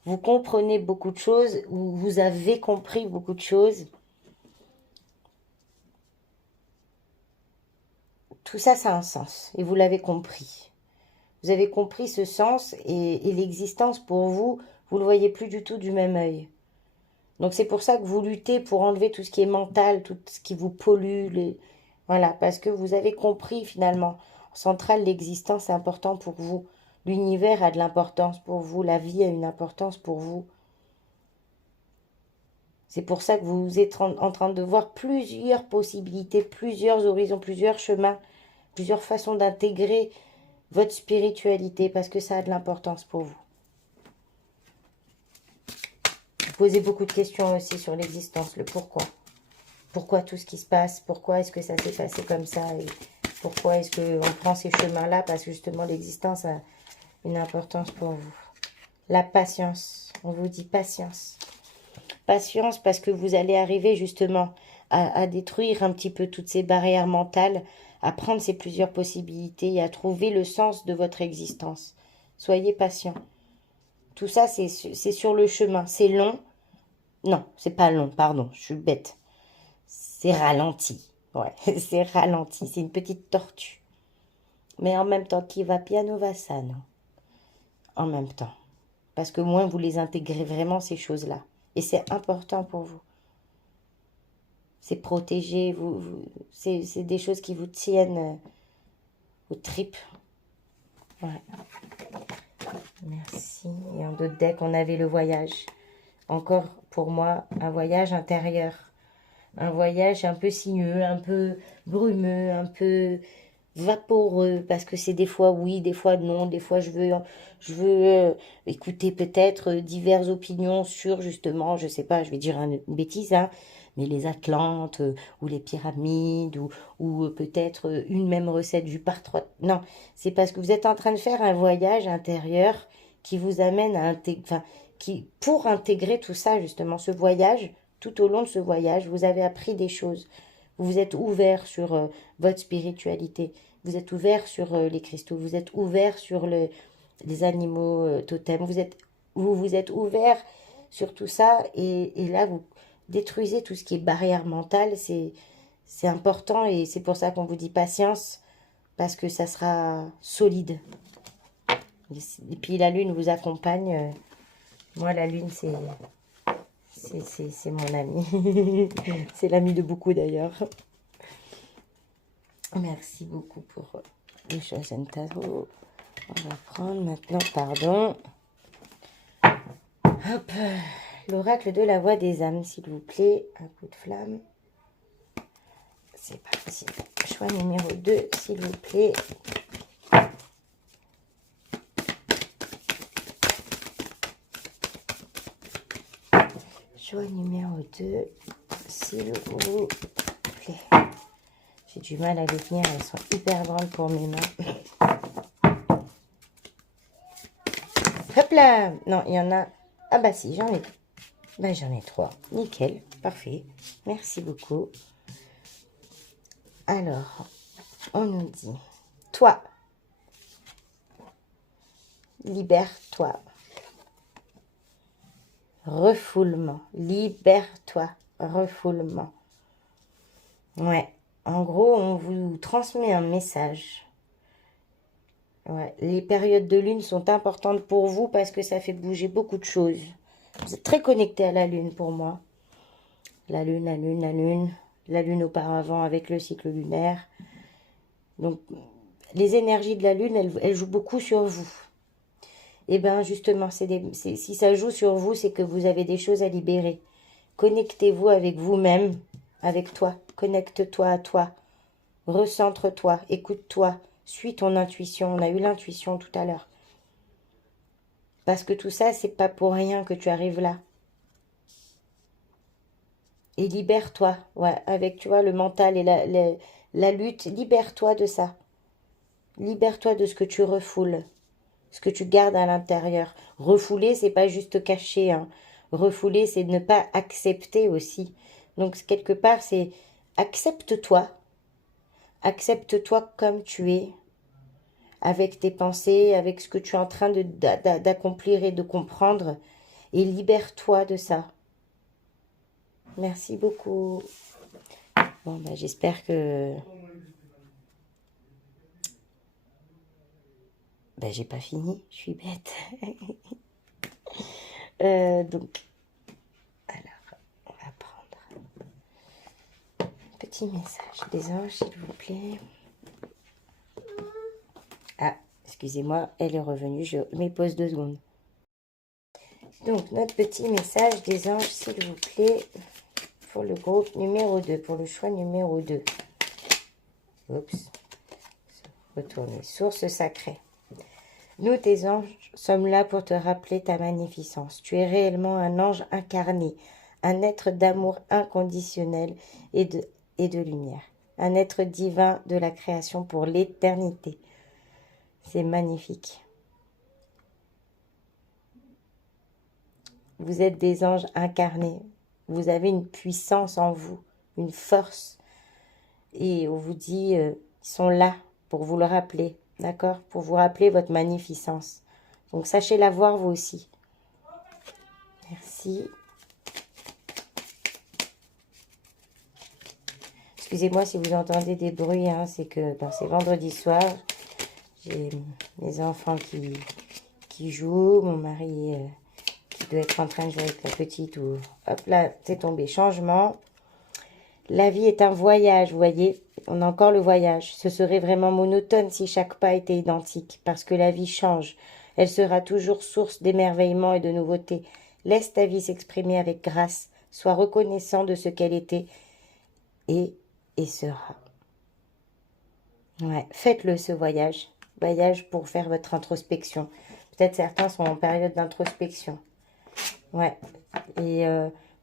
Vous comprenez beaucoup de choses, ou vous avez compris beaucoup de choses. Tout ça, ça a un sens, et vous l'avez compris. Vous avez compris ce sens, et l'existence pour vous, Vous le voyez plus du tout du même œil. Donc c'est pour ça que vous luttez pour enlever tout ce qui est mental, tout ce qui vous pollue. Voilà, parce que vous avez compris finalement. En centrale, l'existence est important pour vous. L'univers a de l'importance pour vous. La vie a une importance pour vous. C'est pour ça que vous êtes en train de voir plusieurs possibilités, plusieurs horizons, plusieurs chemins, plusieurs façons d'intégrer votre spiritualité parce que ça a de l'importance pour vous. Vous posez beaucoup de questions aussi sur l'existence, le pourquoi. Pourquoi tout ce qui se passe, pourquoi est-ce que ça s'est passé comme ça et pourquoi est-ce qu'on prend ces chemins-là parce que justement l'existence a une importance pour vous. La patience, on vous dit patience. Patience parce que vous allez arriver justement à détruire un petit peu toutes ces barrières mentales, à prendre ces plusieurs possibilités et à trouver le sens de votre existence. Soyez patient. Tout ça, c'est sur le chemin. C'est long. Non, c'est pas long, pardon, je suis bête. C'est ralenti. Ouais, c'est ralenti. C'est une petite tortue. Mais en même temps, qui va piano va sano. En même temps. Parce que moins vous les intégrez vraiment, ces choses-là. Et c'est important pour vous. C'est protégé, c'est des choses qui vous tiennent aux tripes. Ouais. Merci. Et en d'autres decks, on avait le voyage. Encore, pour moi, un voyage intérieur. Un voyage un peu sinueux, un peu brumeux, un peu vaporeux. Parce que c'est des fois oui, des fois non. Des fois, je veux écouter peut-être diverses opinions sur, justement, je sais pas, je vais dire une bêtise, hein, mais les Atlantes, ou les pyramides, ou peut-être une même recette du par 3. Non, c'est parce que vous êtes en train de faire un voyage intérieur qui vous amène à pour intégrer tout ça, justement, ce voyage, tout au long de ce voyage, vous avez appris des choses. Vous vous êtes ouvert sur votre spiritualité. Vous êtes ouvert sur les cristaux. Vous êtes ouvert sur les animaux totems. Vous êtes ouvert sur tout ça. Et là, vous détruisez tout ce qui est barrière mentale. C'est important et c'est pour ça qu'on vous dit patience. Parce que ça sera solide. Et puis la lune vous accompagne. Moi, la lune, c'est mon ami. C'est l'ami de beaucoup d'ailleurs. Merci beaucoup pour les choses en tarot. On va prendre maintenant, pardon. Hop, l'oracle de la voix des âmes, s'il vous plaît. Un coup de flamme. C'est parti. Choix numéro 2, s'il vous plaît. Choix numéro 2, s'il vous plaît. J'ai du mal à les tenir, elles sont hyper grandes pour mes mains. Hop là! Non, il y en a... Ah bah si, j'en ai... Bah j'en ai 3. Nickel, parfait. Merci beaucoup. Alors, on nous dit... Toi, libère-toi. Refoulement. Libère-toi. Refoulement. Ouais. En gros, on vous transmet un message. Ouais. Les périodes de lune sont importantes pour vous parce que ça fait bouger beaucoup de choses. Vous êtes très connecté à la lune pour moi. La lune, la lune, la lune. La lune auparavant avec le cycle lunaire. Donc, les énergies de la lune, elles jouent beaucoup sur vous. Et bien, justement, si ça joue sur vous, c'est que vous avez des choses à libérer. Connectez-vous avec vous-même, avec toi. Connecte-toi à toi. Recentre-toi, écoute-toi. Suis ton intuition. On a eu l'intuition tout à l'heure. Parce que tout ça, c'est pas pour rien que tu arrives là. Et libère-toi. Ouais, avec, tu vois, le mental et la lutte. Libère-toi de ça. Libère-toi de ce que tu refoules. Ce que tu gardes à l'intérieur. Refouler, c'est pas juste cacher. Hein. Refouler, c'est ne pas accepter aussi. Donc, quelque part, c'est accepte-toi. Accepte-toi comme tu es. Avec tes pensées, avec ce que tu es en train d'accomplir et de comprendre. Et libère-toi de ça. Merci beaucoup. Bon, bah, j'espère que... Ben, j'ai pas fini, je suis bête. Donc, alors, on va prendre un petit message des anges, s'il vous plaît. Ah, excusez-moi, elle est revenue. Je m'épose 2 secondes. Donc, notre petit message des anges, s'il vous plaît, pour le groupe numéro 2, pour le choix numéro 2. Oups. Retourner. Source sacrée. Nous, tes anges, sommes là pour te rappeler ta magnificence. Tu es réellement un ange incarné, un être d'amour inconditionnel et de lumière. Un être divin de la création pour l'éternité. C'est magnifique. Vous êtes des anges incarnés. Vous avez une puissance en vous, une force. Et on vous dit, ils sont là pour vous le rappeler, d'accord? Pour vous rappeler votre magnificence. Donc, sachez la voir vous aussi. Merci. Excusez-moi si vous entendez des bruits, hein, c'est que c'est vendredi soir. J'ai mes enfants qui jouent, mon mari qui doit être en train de jouer avec la petite. Ou hop là, c'est tombé. Changement. La vie est un voyage, vous voyez. On a encore le voyage. Ce serait vraiment monotone si chaque pas était identique, parce que la vie change. Elle sera toujours source d'émerveillement et de nouveautés. Laisse ta vie s'exprimer avec grâce. Sois reconnaissant de ce qu'elle était et sera. Ouais, faites-le ce voyage. Voyage pour faire votre introspection. Peut-être certains sont en période d'introspection. Ouais. Et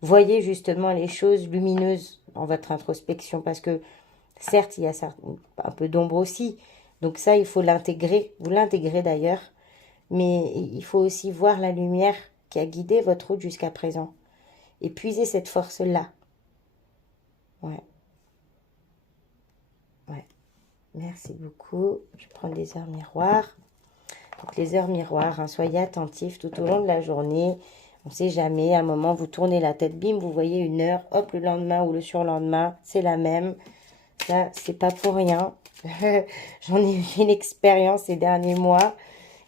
voyez justement les choses lumineuses dans votre introspection. Parce que certes, il y a un peu d'ombre aussi. Donc ça, il faut l'intégrer. Vous l'intégrez d'ailleurs. Mais il faut aussi voir la lumière qui a guidé votre route jusqu'à présent. Et puiser cette force-là. Ouais. Ouais. Merci beaucoup. Je prends des heures miroirs. Donc les heures miroirs, hein, soyez attentifs tout au long de la journée. On ne sait jamais, à un moment, vous tournez la tête, bim, vous voyez une heure, hop, le lendemain ou le surlendemain, c'est la même. Ça, c'est pas pour rien. J'en ai fait l'expérience ces derniers mois.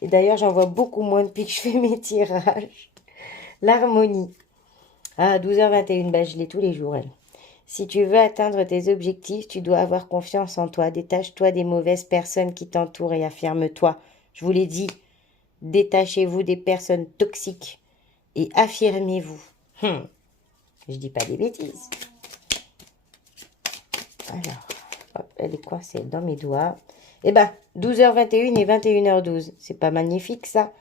Et d'ailleurs, j'en vois beaucoup moins depuis que je fais mes tirages. L'harmonie. Ah, 12h21, bah, je l'ai tous les jours, elle. Si tu veux atteindre tes objectifs, tu dois avoir confiance en toi. Détache-toi des mauvaises personnes qui t'entourent et affirme-toi. Je vous l'ai dit, détachez-vous des personnes toxiques et affirmez-vous. Je dis pas des bêtises. Alors, hop, elle est coincée dans mes doigts. Eh ben, 12h21 et 21h12. C'est pas magnifique, ça?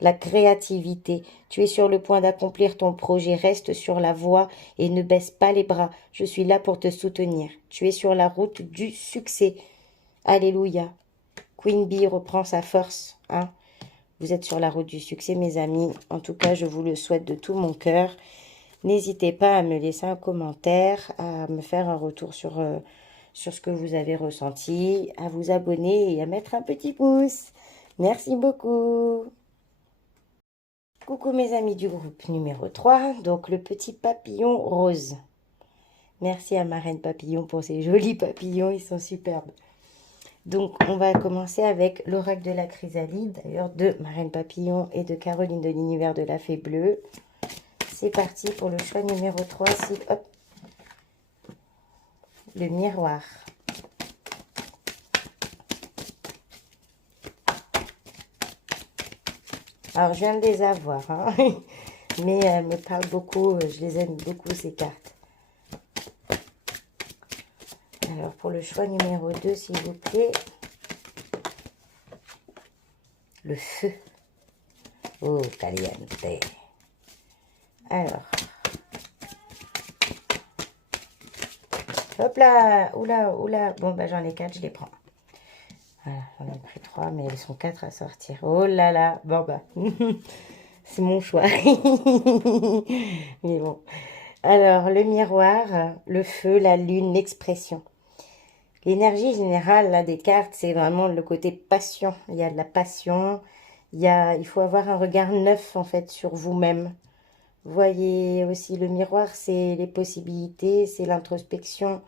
La créativité. Tu es sur le point d'accomplir ton projet. Reste sur la voie et ne baisse pas les bras. Je suis là pour te soutenir. Tu es sur la route du succès. Alléluia. Queen Bee reprend sa force. Hein? Vous êtes sur la route du succès, mes amis. En tout cas, je vous le souhaite de tout mon cœur. N'hésitez pas à me laisser un commentaire, à me faire un retour sur ce que vous avez ressenti, à vous abonner et à mettre un petit pouce. Merci beaucoup. Coucou mes amis du groupe numéro 3, donc le petit papillon rose. Merci à ma reine papillon pour ces jolis papillons, ils sont superbes. Donc on va commencer avec l'oracle de la chrysalide, d'ailleurs de ma reine papillon et de Caroline de l'univers de la fée bleue. C'est parti pour le choix numéro 3, c'est hop, le miroir. Alors, je viens de les avoir, hein. Mais elles me parlent beaucoup, je les aime beaucoup, ces cartes. Alors, pour le choix numéro 2, s'il vous plaît, le feu. Oh, caliente. Alors, hop là, oula, oula. Bon, bah, j'en ai 4, je les prends. Voilà, j'en ai pris 3, mais elles sont 4 à sortir. Oh là là, bon, bah, c'est mon choix. Mais bon. Alors, le miroir, le feu, la lune, l'expression. L'énergie générale là, des cartes, c'est vraiment le côté passion. Il y a de la passion. Il faut avoir un regard neuf, en fait, sur vous-même. Vous voyez aussi, le miroir, c'est les possibilités, c'est l'introspection,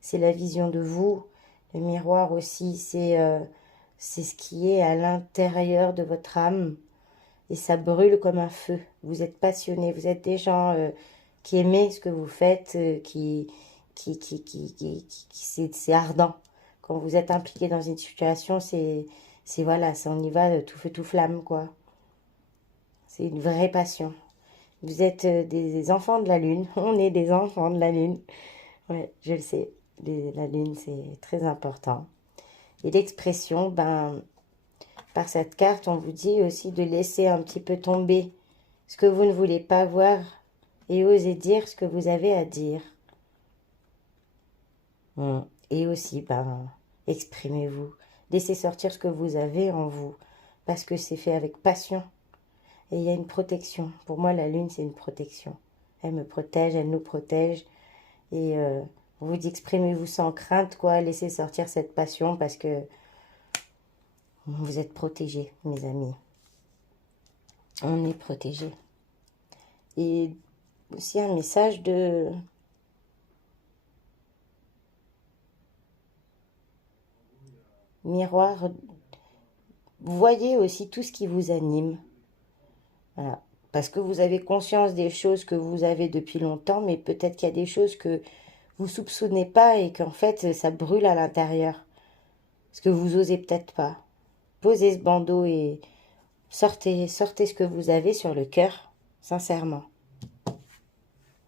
c'est la vision de vous. Le miroir aussi, c'est ce qui est à l'intérieur de votre âme. et ça brûle comme un feu. Vous êtes passionnés, vous êtes des gens qui aimez ce que vous faites, c'est ardent. Quand vous êtes impliqué dans une situation, voilà, ça, on y va de tout feu, tout flamme, quoi. C'est une vraie passion. Vous êtes des enfants de la Lune. On est des enfants de la Lune. Ouais, je le sais. La Lune, c'est très important. Et l'expression, ben, par cette carte, on vous dit aussi de laisser un petit peu tomber ce que vous ne voulez pas voir et oser dire ce que vous avez à dire. Et aussi, ben, exprimez-vous. Laissez sortir ce que vous avez en vous, parce que c'est fait avec passion. Et il y a une protection. Pour moi, la Lune, c'est une protection. Elle me protège, elle nous protège. Et on vous dit, exprimez-vous sans crainte, quoi. Laissez sortir cette passion, parce que vous êtes protégés, mes amis. On est protégés. Et aussi un message de... miroir. Vous voyez aussi tout ce qui vous anime. Voilà. Parce que vous avez conscience des choses que vous avez depuis longtemps, mais peut-être qu'il y a des choses que vous soupçonnez pas et qu'en fait, ça brûle à l'intérieur. Ce que vous osez peut-être pas. Posez ce bandeau et sortez ce que vous avez sur le cœur, sincèrement.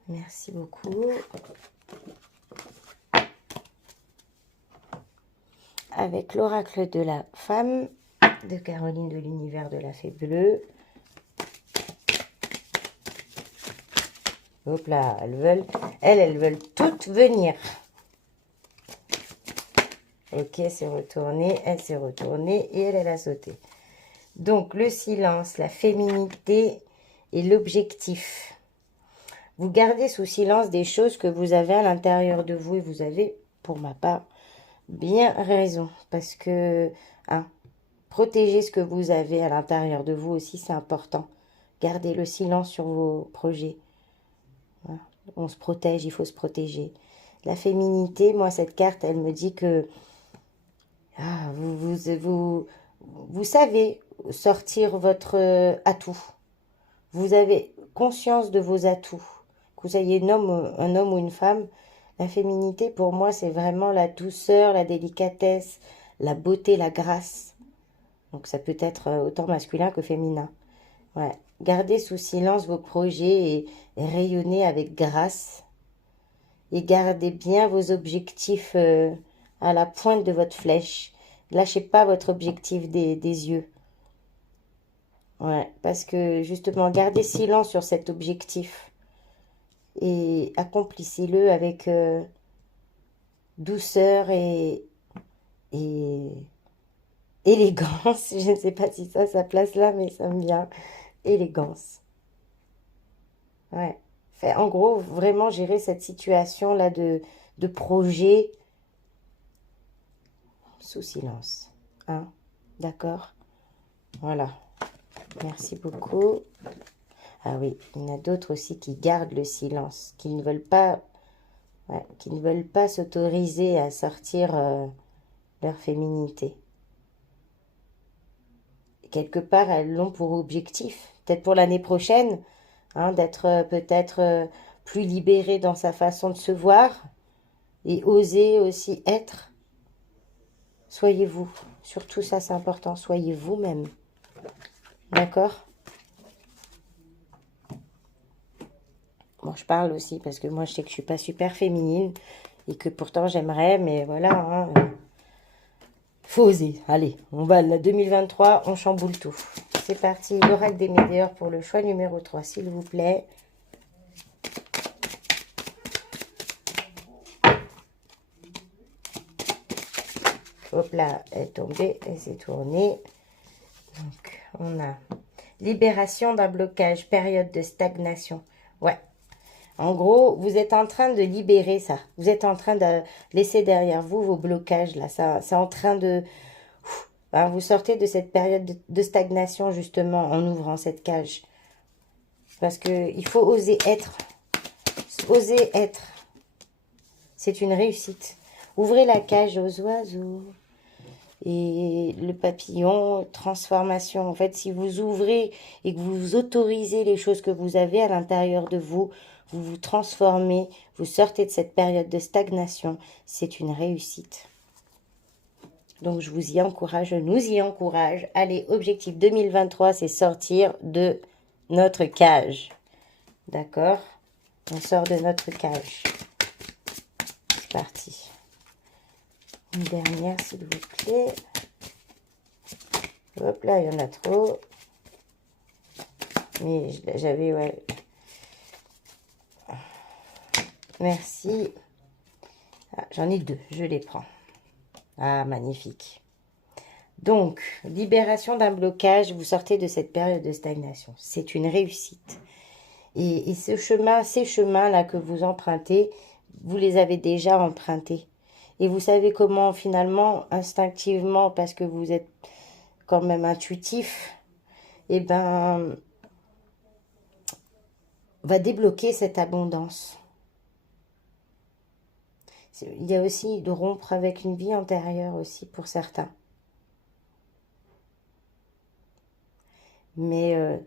Merci beaucoup. Avec l'oracle de la femme de Caroline de l'univers de la fée bleue. Hop là, elles veulent toutes venir. Ok, c'est retourné, elle s'est retournée et elle a sauté. Donc, le silence, la féminité et l'objectif. Vous gardez sous silence des choses que vous avez à l'intérieur de vous et vous avez, pour ma part, bien raison. Parce que, protéger ce que vous avez à l'intérieur de vous aussi, c'est important. Gardez le silence sur vos projets. On se protège, il faut se protéger. La féminité, moi, cette carte, elle me dit que vous savez sortir votre atout. Vous avez conscience de vos atouts. Que vous soyez un homme ou une femme, la féminité, pour moi, c'est vraiment la douceur, la délicatesse, la beauté, la grâce. Donc, ça peut être autant masculin que féminin. Ouais. Gardez sous silence vos projets et rayonnez avec grâce. Et gardez bien vos objectifs à la pointe de votre flèche. Lâchez pas votre objectif des yeux. Ouais, parce que justement, gardez silence sur cet objectif. Et accomplissez-le avec douceur et élégance. Je ne sais pas si ça place là, mais ça me vient. Élégance. Ouais. En gros, vraiment gérer cette situation-là de projet sous silence. Hein? D'accord? Voilà. Merci beaucoup. Ah oui, il y en a d'autres aussi qui gardent le silence, qui ne veulent pas, s'autoriser à sortir leur féminité. Quelque part, elles l'ont pour objectif, peut-être pour l'année prochaine, d'être peut-être plus libérée dans sa façon de se voir et oser aussi être. Soyez vous. Surtout ça, c'est important. Soyez vous-même. D'accord? Bon, je parle aussi parce que moi, je sais que je suis pas super féminine et que pourtant, j'aimerais, mais voilà. Faut oser. Allez, on va la 2023, on chamboule tout. C'est parti. L'oracle des météores pour le choix numéro 3, s'il vous plaît. Hop là, elle est tombée, elle s'est tournée. Donc, on a libération d'un blocage, période de stagnation. Ouais. En gros, vous êtes en train de libérer ça. Vous êtes en train de laisser derrière vous vos blocages, là. Ça, c'est en train de... vous sortez de cette période de stagnation, justement, en ouvrant cette cage. Parce qu'il faut oser être. Oser être. C'est une réussite. Ouvrez la cage aux oiseaux. Et le papillon, transformation. En fait, si vous ouvrez et que vous autorisez les choses que vous avez à l'intérieur de vous, vous vous transformez, vous sortez de cette période de stagnation. C'est une réussite. Donc, je vous y encourage, je nous y encourage. Allez, objectif 2023, c'est sortir de notre cage. D'accord? On sort de notre cage. C'est parti. Une dernière, s'il vous plaît. Hop là, il y en a trop. Mais j'avais, ouais. Merci. Ah, j'en ai deux, je les prends. Ah, magnifique. Donc, libération d'un blocage, vous sortez de cette période de stagnation. C'est une réussite. Et ces chemins-là que vous empruntez, vous les avez déjà empruntés. Et vous savez comment, finalement, instinctivement, parce que vous êtes quand même intuitif, eh ben, va débloquer cette abondance. Il y a aussi de rompre avec une vie antérieure aussi pour certains. Mais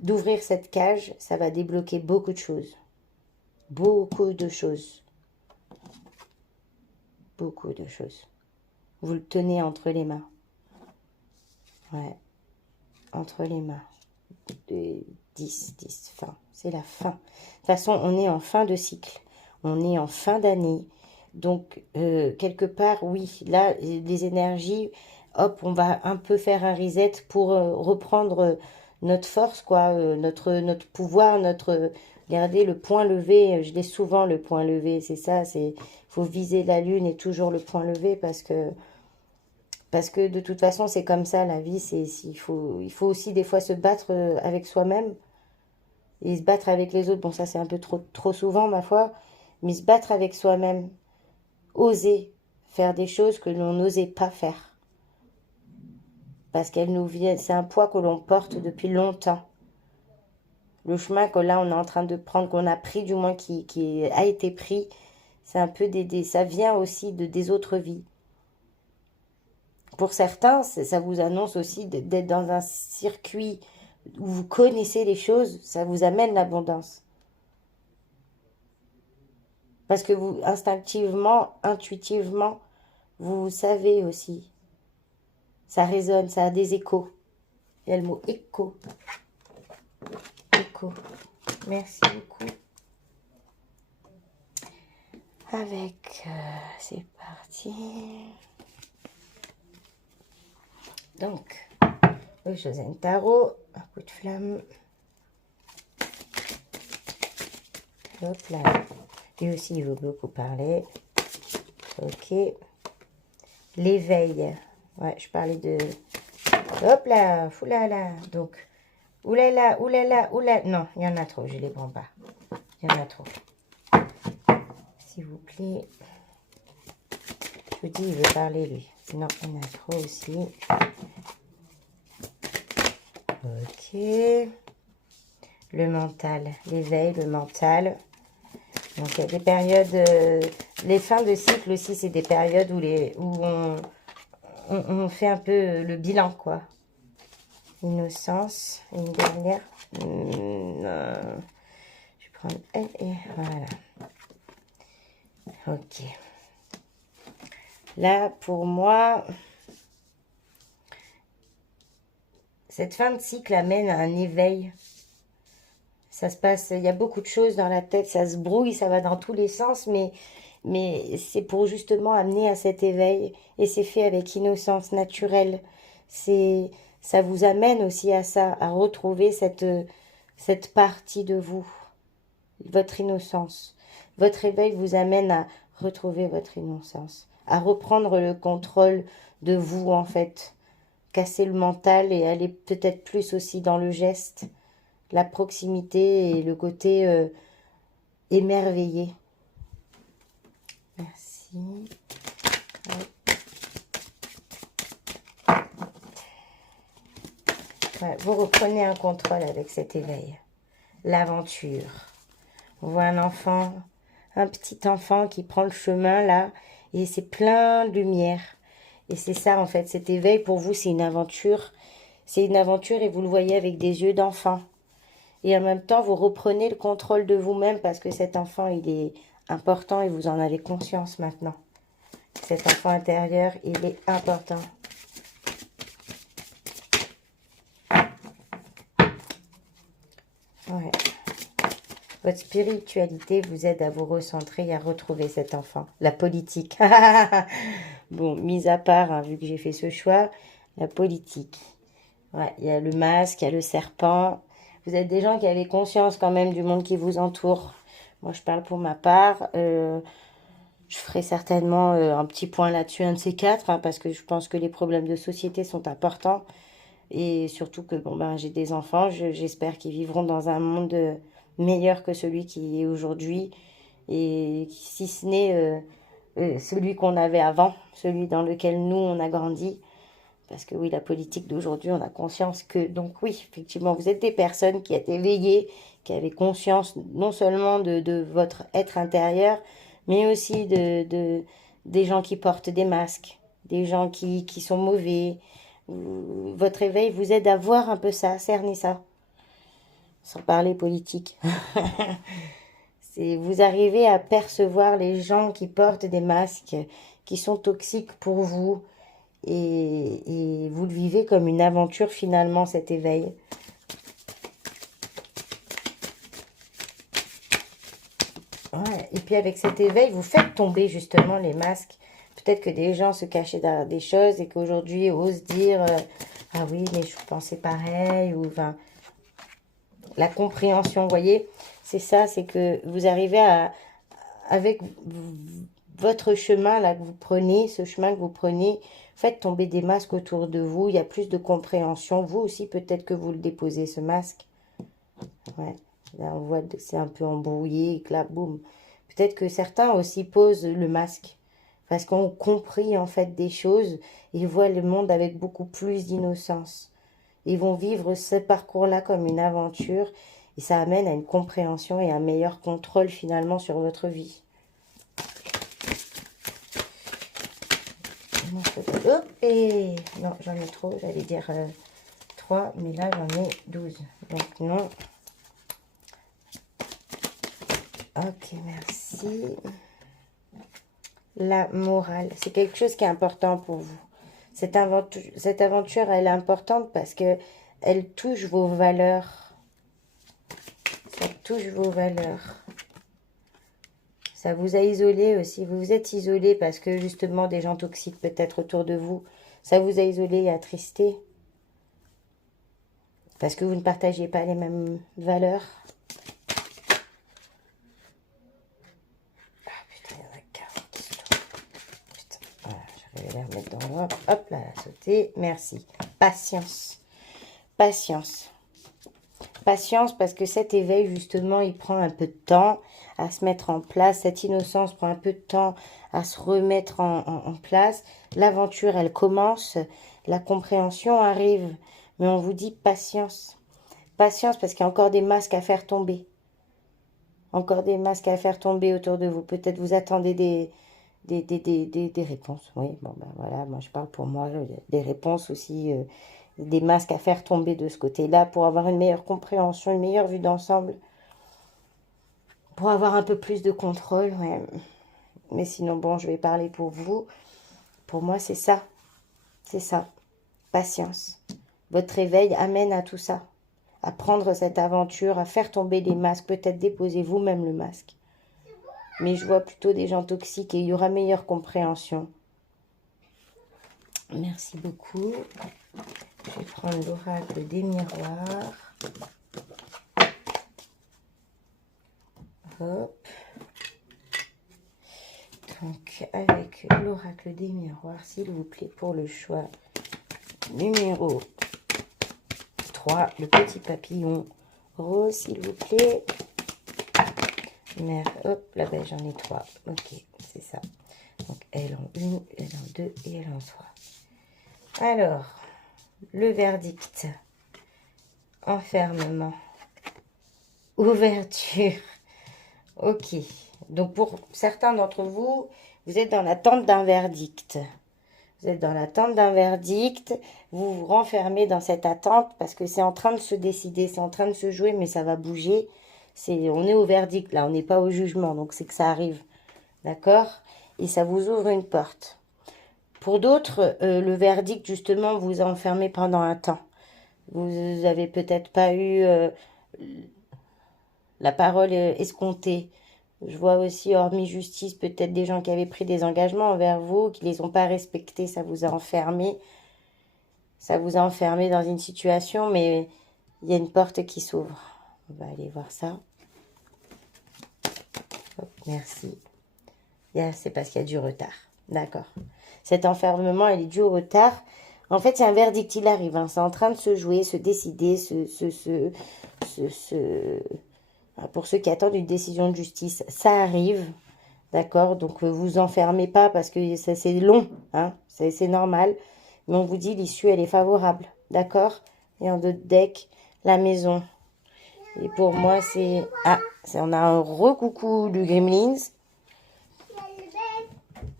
d'ouvrir cette cage, ça va débloquer beaucoup de choses. Beaucoup de choses. Beaucoup de choses. Vous le tenez entre les mains. Ouais. Entre les mains. 10, fin. C'est la fin. De toute façon, on est en fin de cycle. On est en fin d'année. Donc, quelque part, oui, là, les énergies, hop, on va un peu faire un reset pour reprendre notre force, quoi, notre pouvoir, regardez, le point levé, je l'ai souvent, le point levé, c'est ça, faut viser la lune et toujours le point levé parce que de toute façon, c'est comme ça, la vie, il faut aussi des fois se battre avec soi-même et se battre avec les autres. Bon, ça, c'est un peu trop souvent, ma foi, mais se battre avec soi-même, oser faire des choses que l'on n'osait pas faire. Parce qu'elles nous viennent, c'est un poids que l'on porte depuis longtemps. Le chemin que là, on est en train de prendre, qu'on a pris, du moins, qui a été pris, c'est un peu ça vient aussi des autres vies. Pour certains, ça vous annonce aussi d'être dans un circuit où vous connaissez les choses, ça vous amène l'abondance. Parce que vous, instinctivement, intuitivement, vous savez aussi. Ça résonne, ça a des échos. Il y a le mot écho. Écho. Merci beaucoup. C'est parti. Donc, le Josène Tarot, un coup de flamme. Hop là. Lui aussi, il veut beaucoup parler. Ok. L'éveil. Ouais, je parlais de... Hop là, oulala. Donc, oulala, oulala, oulala. Non, il y en a trop, je ne les prends pas. Il y en a trop. S'il vous plaît. Je vous dis, il veut parler, lui. Non, il y en a trop aussi. Ok. Le mental. L'éveil, le mental. Donc, il y a des périodes... les fins de cycle aussi, c'est des périodes où on fait un peu le bilan, quoi. Innocence. Une dernière. Je vais prendre elle et voilà. Ok. Là, pour moi, cette fin de cycle amène à un éveil. Ça se passe, il y a beaucoup de choses dans la tête, ça se brouille, ça va dans tous les sens, mais c'est pour justement amener à cet éveil. Et c'est fait avec innocence naturelle. Ça vous amène aussi à ça, à retrouver cette partie de vous, votre innocence. Votre éveil vous amène à retrouver votre innocence, à reprendre le contrôle de vous, en fait. Casser le mental et aller peut-être plus aussi dans le geste, la proximité et le côté émerveillé. Merci. Ouais, vous reprenez un contrôle avec cet éveil. L'aventure. On voit un enfant, un petit enfant qui prend le chemin là, et c'est plein de lumière. Et c'est ça, en fait, cet éveil, pour vous, c'est une aventure. C'est une aventure et vous le voyez avec des yeux d'enfant. Et en même temps, vous reprenez le contrôle de vous-même parce que cet enfant, il est important et vous en avez conscience maintenant. Cet enfant intérieur, il est important. Ouais. Votre spiritualité vous aide à vous recentrer et à retrouver cet enfant. La politique. Bon, mis à part, hein, vu que j'ai fait ce choix, la politique. Ouais, il y a le masque, il y a le serpent. Vous êtes des gens qui avez conscience quand même du monde qui vous entoure. Moi, je parle pour ma part. Je ferai certainement un petit point là-dessus, un de ces quatre, hein, parce que je pense que les problèmes de société sont importants. Et surtout que bon, ben, j'ai des enfants, j'espère qu'ils vivront dans un monde meilleur que celui qui est aujourd'hui. Et si ce n'est celui qu'on avait avant, celui dans lequel nous, on a grandi. Parce que oui, la politique d'aujourd'hui, on a conscience que... Donc oui, effectivement, vous êtes des personnes qui êtes éveillées, qui avez conscience non seulement de votre être intérieur, mais aussi des gens qui portent des masques, des gens qui sont mauvais. Votre éveil vous aide à voir un peu ça, cerner ça, sans parler politique. Vous arrivez à percevoir les gens qui portent des masques, qui sont toxiques pour vous, et vous le vivez comme une aventure finalement, cet éveil. Ouais. Et puis avec cet éveil, vous faites tomber justement les masques. Peut-être que des gens se cachaient derrière des choses et qu'aujourd'hui osent dire ah oui, mais je pensais pareil, ou enfin, la compréhension, vous voyez, c'est ça, c'est que vous arrivez à, avec votre chemin là que vous prenez, ce chemin que vous prenez, faites tomber des masques autour de vous, il y a plus de compréhension. Vous aussi, peut-être que vous le déposez, ce masque. Ouais, là on voit que c'est un peu embrouillé, et que là, boum. Peut-être que certains aussi posent le masque, parce qu'on compris en fait des choses, et voient le monde avec beaucoup plus d'innocence. Ils vont vivre ce parcours-là comme une aventure, et ça amène à une compréhension et un meilleur contrôle finalement sur votre vie. Hop, et non, j'en ai trop, j'allais dire 3, mais là j'en ai 12. Donc non. Ok, merci. La morale, c'est quelque chose qui est important pour vous. Cette aventure, elle est importante parce que elle touche vos valeurs. Ça touche vos valeurs. Ça vous a isolé aussi. Vous vous êtes isolé parce que justement des gens toxiques peut-être autour de vous. Ça vous a isolé et attristé. Parce que vous ne partagiez pas les mêmes valeurs. Ah putain, il y en a 40. Putain, voilà, j'arrivais à les remettre dans l'ordre. Hop là, la sauter. Merci. Patience. Patience. Patience parce que cet éveil, justement, il prend un peu de temps à se mettre en place. Cette innocence prend un peu de temps à se remettre en place. L'aventure, elle commence. La compréhension arrive. Mais on vous dit patience. Patience parce qu'il y a encore des masques à faire tomber. Encore des masques à faire tomber autour de vous. Peut-être vous attendez des réponses. Oui, bon, ben voilà, moi je parle pour moi. Des réponses aussi, des masques à faire tomber de ce côté-là pour avoir une meilleure compréhension, une meilleure vue d'ensemble. Pour avoir un peu plus de contrôle, ouais. Mais sinon, bon, je vais parler pour vous. Pour moi, c'est ça. C'est ça. Patience. Votre réveil amène à tout ça. À prendre cette aventure, à faire tomber les masques. Peut-être déposer vous-même le masque. Mais je vois plutôt des gens toxiques et il y aura meilleure compréhension. Merci beaucoup. Je vais prendre l'oracle des miroirs. Hop. Donc, avec l'oracle des miroirs, s'il vous plaît, pour le choix numéro 3, le petit papillon rose, s'il vous plaît. Merde, hop, là, ben, j'en ai 3. Ok, c'est ça. Donc, elle en 1, elle en 2 et elle en 3. Alors, le verdict. Enfermement. Ouverture. Ok. Donc, pour certains d'entre vous, vous êtes dans l'attente d'un verdict. Vous êtes dans l'attente d'un verdict. Vous vous renfermez dans cette attente parce que c'est en train de se décider, c'est en train de se jouer, mais ça va bouger. On est au verdict, là. On n'est pas au jugement, donc c'est que ça arrive. D'accord? Et ça vous ouvre une porte. Pour d'autres, le verdict, justement, vous enfermez pendant un temps. Vous n'avez peut-être pas eu la parole escomptée. Je vois aussi, hormis justice, peut-être des gens qui avaient pris des engagements envers vous, qui ne les ont pas respectés, ça vous a enfermé. Ça vous a enfermé dans une situation, mais il y a une porte qui s'ouvre. On va aller voir ça. Hop, merci. C'est parce qu'il y a du retard. D'accord. Cet enfermement, il est dû au retard. En fait, c'est un verdict, il arrive. Hein. C'est en train de se jouer, se décider, pour ceux qui attendent une décision de justice. Ça arrive. D'accord. Donc, vous enfermez pas parce que c'est long. Hein. C'est normal. Mais on vous dit, l'issue, elle est favorable. D'accord. Et en d'autres deck, la maison. Et pour moi, c'est... Ah, on a un recoucou du Gremlins.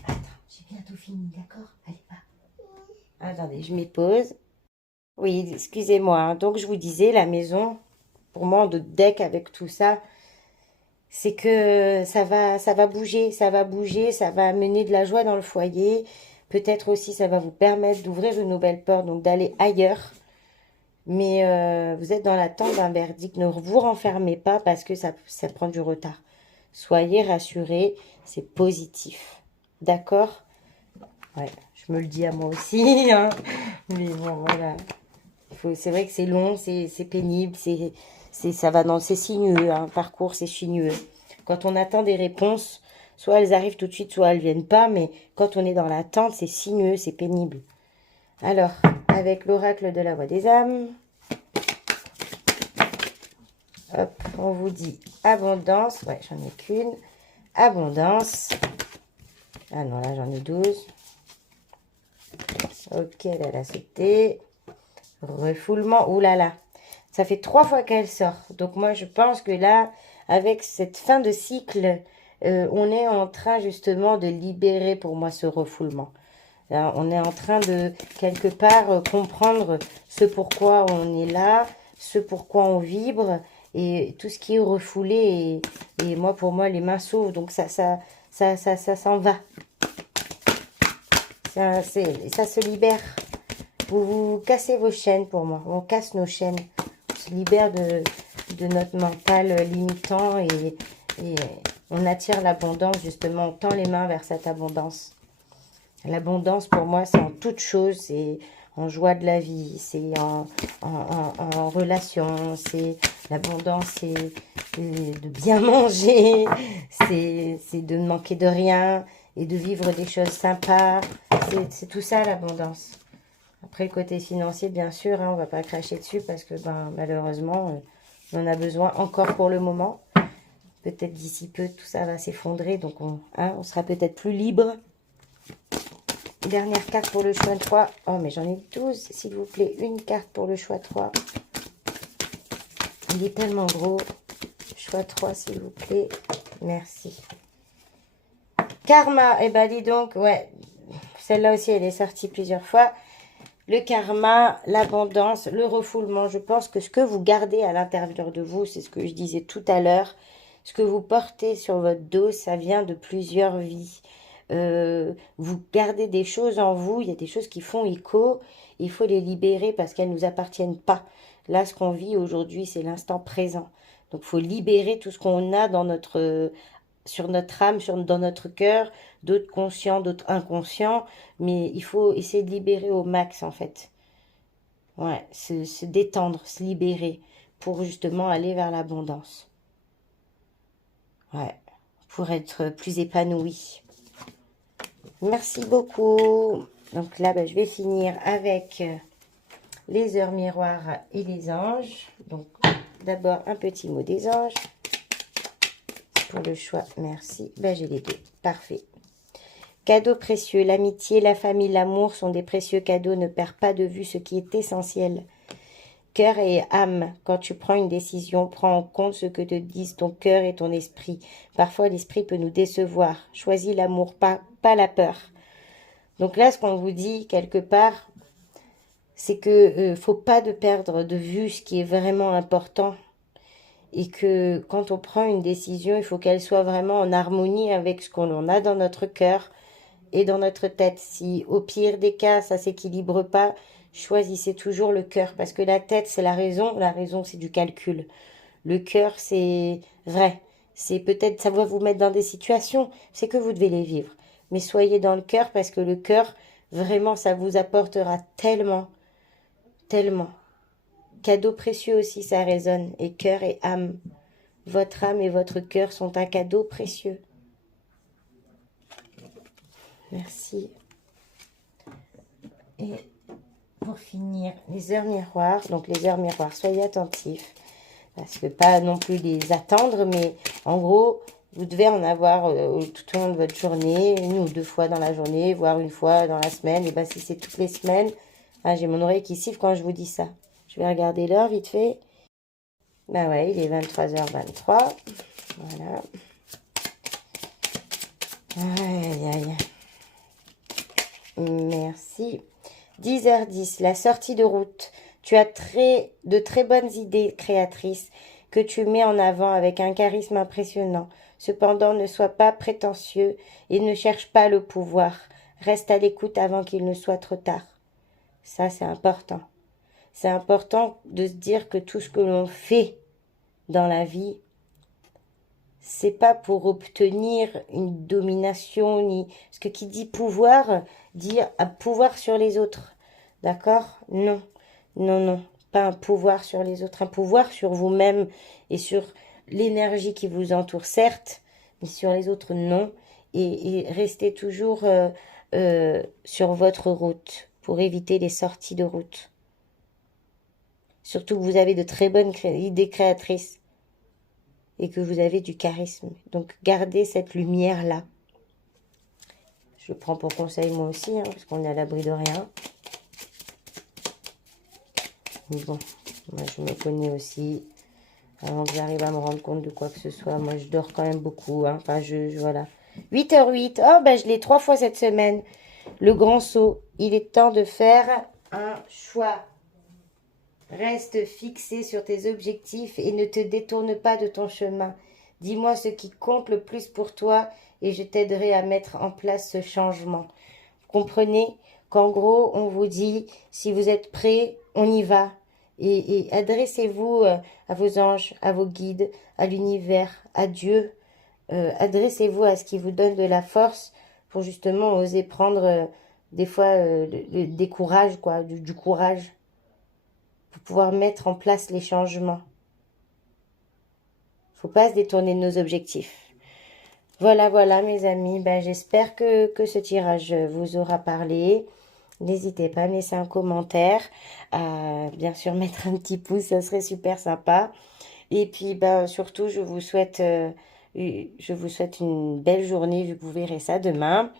Attends, j'ai bientôt fini, d'accord? Allez, va. Attendez, je m'y pose. Oui, excusez-moi. Hein. Donc, je vous disais, la maison, pour moi, en d'autres deck avec tout ça, c'est que ça va bouger, ça va amener de la joie dans le foyer. Peut-être aussi, ça va vous permettre d'ouvrir une nouvelle porte, donc d'aller ailleurs. Mais vous êtes dans l'attente d'un verdict. Ne vous renfermez pas parce que ça prend du retard. Soyez rassurés, c'est positif. D'accord? Ouais, je me le dis à moi aussi. Hein. Mais bon, voilà. C'est vrai que c'est long, c'est pénible, c'est sinueux. Un parcours, c'est sinueux. Quand on attend des réponses, soit elles arrivent tout de suite, soit elles viennent pas. Mais quand on est dans l'attente, c'est sinueux, c'est pénible. Alors, avec l'oracle de la voix des âmes, hop, on vous dit abondance. Ouais, j'en ai qu'une. Abondance. Ah non, là, j'en ai 12. Ok, elle a sauté. Refoulement. Ouh là là. Ça fait 3 fois qu'elle sort. Donc, moi, je pense que là, avec cette fin de cycle, on est en train, justement, de libérer, pour moi, ce refoulement. On est en train de, quelque part, comprendre ce pourquoi on est là, ce pourquoi on vibre, et tout ce qui est refoulé. Et moi, pour moi, les mains s'ouvrent, donc ça s'en va. Ça se libère. Vous cassez vos chaînes, pour moi. On casse nos chaînes. On se libère de notre mental limitant et on attire l'abondance, justement. On tend les mains vers cette abondance. L'abondance, pour moi, c'est en toute chose, c'est en joie de la vie, c'est en relation, c'est l'abondance, c'est de bien manger, c'est de ne manquer de rien et de vivre des choses sympas. C'est tout ça, l'abondance. Après, le côté financier, bien sûr, hein, on ne va pas cracher dessus parce que, malheureusement, on en a besoin encore pour le moment. Peut-être d'ici peu, tout ça va s'effondrer, donc on sera peut-être plus libre. Dernière carte pour le choix 3. Oh, mais j'en ai 12, s'il vous plaît. Une carte pour le choix 3. Il est tellement gros. Choix 3, s'il vous plaît. Merci. Karma. Eh ben, dis donc, ouais. Celle-là aussi, elle est sortie plusieurs fois. Le karma, l'abondance, le refoulement. Je pense que ce que vous gardez à l'intérieur de vous, c'est ce que je disais tout à l'heure. Ce que vous portez sur votre dos, ça vient de plusieurs vies. Vous gardez des choses en vous, il y a des choses qui font écho, il faut les libérer parce qu'elles ne nous appartiennent pas. Là, ce qu'on vit aujourd'hui, c'est l'instant présent. Donc, il faut libérer tout ce qu'on a sur notre âme, dans notre cœur, d'autres conscients, d'autres inconscients, mais il faut essayer de libérer au max, en fait. Ouais, se détendre, se libérer, pour justement aller vers l'abondance. Ouais, pour être plus épanoui. Merci beaucoup. Donc là, je vais finir avec les heures miroirs et les anges. Donc, d'abord, un petit mot des anges. Pour le choix, merci. J'ai les deux. Parfait. Cadeaux précieux. L'amitié, la famille, l'amour sont des précieux cadeaux. Ne perds pas de vue ce qui est essentiel. Cœur et âme, quand tu prends une décision, prends en compte ce que te disent ton cœur et ton esprit. Parfois, l'esprit peut nous décevoir. Choisis l'amour, pas la peur. Donc là, ce qu'on vous dit quelque part, c'est que faut pas de perdre de vue ce qui est vraiment important et que quand on prend une décision, il faut qu'elle soit vraiment en harmonie avec ce qu'on a dans notre cœur et dans notre tête. Si au pire des cas, ça s'équilibre pas, choisissez toujours le cœur parce que la tête, c'est la raison, c'est du calcul. Le cœur, c'est vrai. C'est peut-être, ça va vous mettre dans des situations, c'est que vous devez les vivre. Mais soyez dans le cœur parce que le cœur, vraiment, ça vous apportera tellement, tellement. Cadeau précieux aussi, ça résonne. Et cœur et âme. Votre âme et votre cœur sont un cadeau précieux. Merci. Et pour finir, les heures miroirs. Donc les heures miroirs, soyez attentifs. Parce que pas non plus les attendre, mais en gros, vous devez en avoir tout au long de votre journée, 1 ou 2 fois dans la journée, voire 1 fois dans la semaine. Et bien si c'est toutes les semaines, ah, j'ai mon oreille qui siffle quand je vous dis ça. Je vais regarder l'heure vite fait. Bah ouais, il est 23h23. Voilà. Aïe, aïe. Merci. 10h10, la sortie de route. Tu as de très bonnes idées créatrices que tu mets en avant avec un charisme impressionnant. Cependant, ne sois pas prétentieux et ne cherche pas le pouvoir. Reste à l'écoute avant qu'il ne soit trop tard. Ça, c'est important. C'est important de se dire que tout ce que l'on fait dans la vie, c'est pas pour obtenir une domination, ni... Parce que qui dit pouvoir, dit un pouvoir sur les autres. D'accord? Non. Non, non. Pas un pouvoir sur les autres. Un pouvoir sur vous-même et sur l'énergie qui vous entoure, certes, mais sur les autres, non. Et restez toujours sur votre route pour éviter les sorties de route. Surtout que vous avez de très bonnes idées créatrices et que vous avez du charisme. Donc gardez cette lumière-là. Je le prends pour conseil moi aussi, hein, parce qu'on est à l'abri de rien. Mais bon, moi je me connais aussi. Avant que j'arrive à me rendre compte de quoi que ce soit, moi je dors quand même beaucoup. Hein. Enfin, voilà. 8h08, oh ben je l'ai 3 fois cette semaine. Le grand saut, il est temps de faire un choix. Reste fixé sur tes objectifs et ne te détourne pas de ton chemin. Dis-moi ce qui compte le plus pour toi et je t'aiderai à mettre en place ce changement. Comprenez qu'en gros, on vous dit, si vous êtes prêts, on y va. Et adressez-vous à vos anges, à vos guides, à l'univers, à Dieu. Adressez-vous à ce qui vous donne de la force pour justement oser prendre des fois des courages, quoi, du courage. Pour pouvoir mettre en place les changements. Faut pas se détourner de nos objectifs. Voilà, voilà mes amis, ben, j'espère que ce tirage vous aura parlé. N'hésitez pas à me laisser un commentaire, à bien sûr mettre un petit pouce, ça serait super sympa. Et puis ben, surtout, je vous souhaite une belle journée vu que vous verrez ça demain.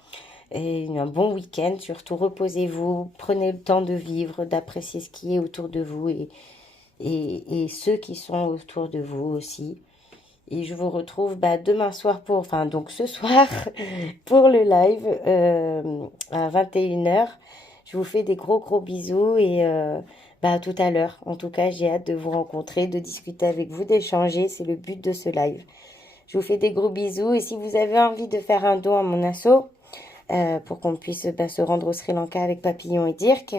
Et un bon week-end, surtout reposez-vous, prenez le temps de vivre, d'apprécier ce qui est autour de vous et ceux qui sont autour de vous aussi. Et je vous retrouve demain soir donc ce soir pour le live à 21h. Je vous fais des gros bisous et à tout à l'heure. En tout cas, j'ai hâte de vous rencontrer, de discuter avec vous, d'échanger. C'est le but de ce live. Je vous fais des gros bisous et si vous avez envie de faire un don à mon asso, pour qu'on puisse se rendre au Sri Lanka avec Papillon et Dirk.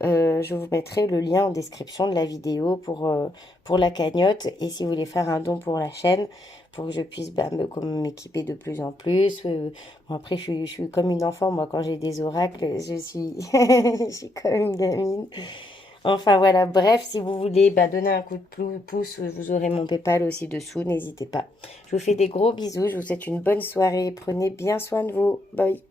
Je vous mettrai le lien en description de la vidéo pour la cagnotte. Et si vous voulez faire un don pour la chaîne, pour que je puisse m'équiper de plus en plus. Bon, après, je suis comme une enfant. Moi, quand j'ai des oracles, je suis, je suis comme une gamine. Enfin, voilà. Bref, si vous voulez donner un coup de pouce, vous aurez mon PayPal aussi dessous. N'hésitez pas. Je vous fais des gros bisous. Je vous souhaite une bonne soirée. Prenez bien soin de vous. Bye.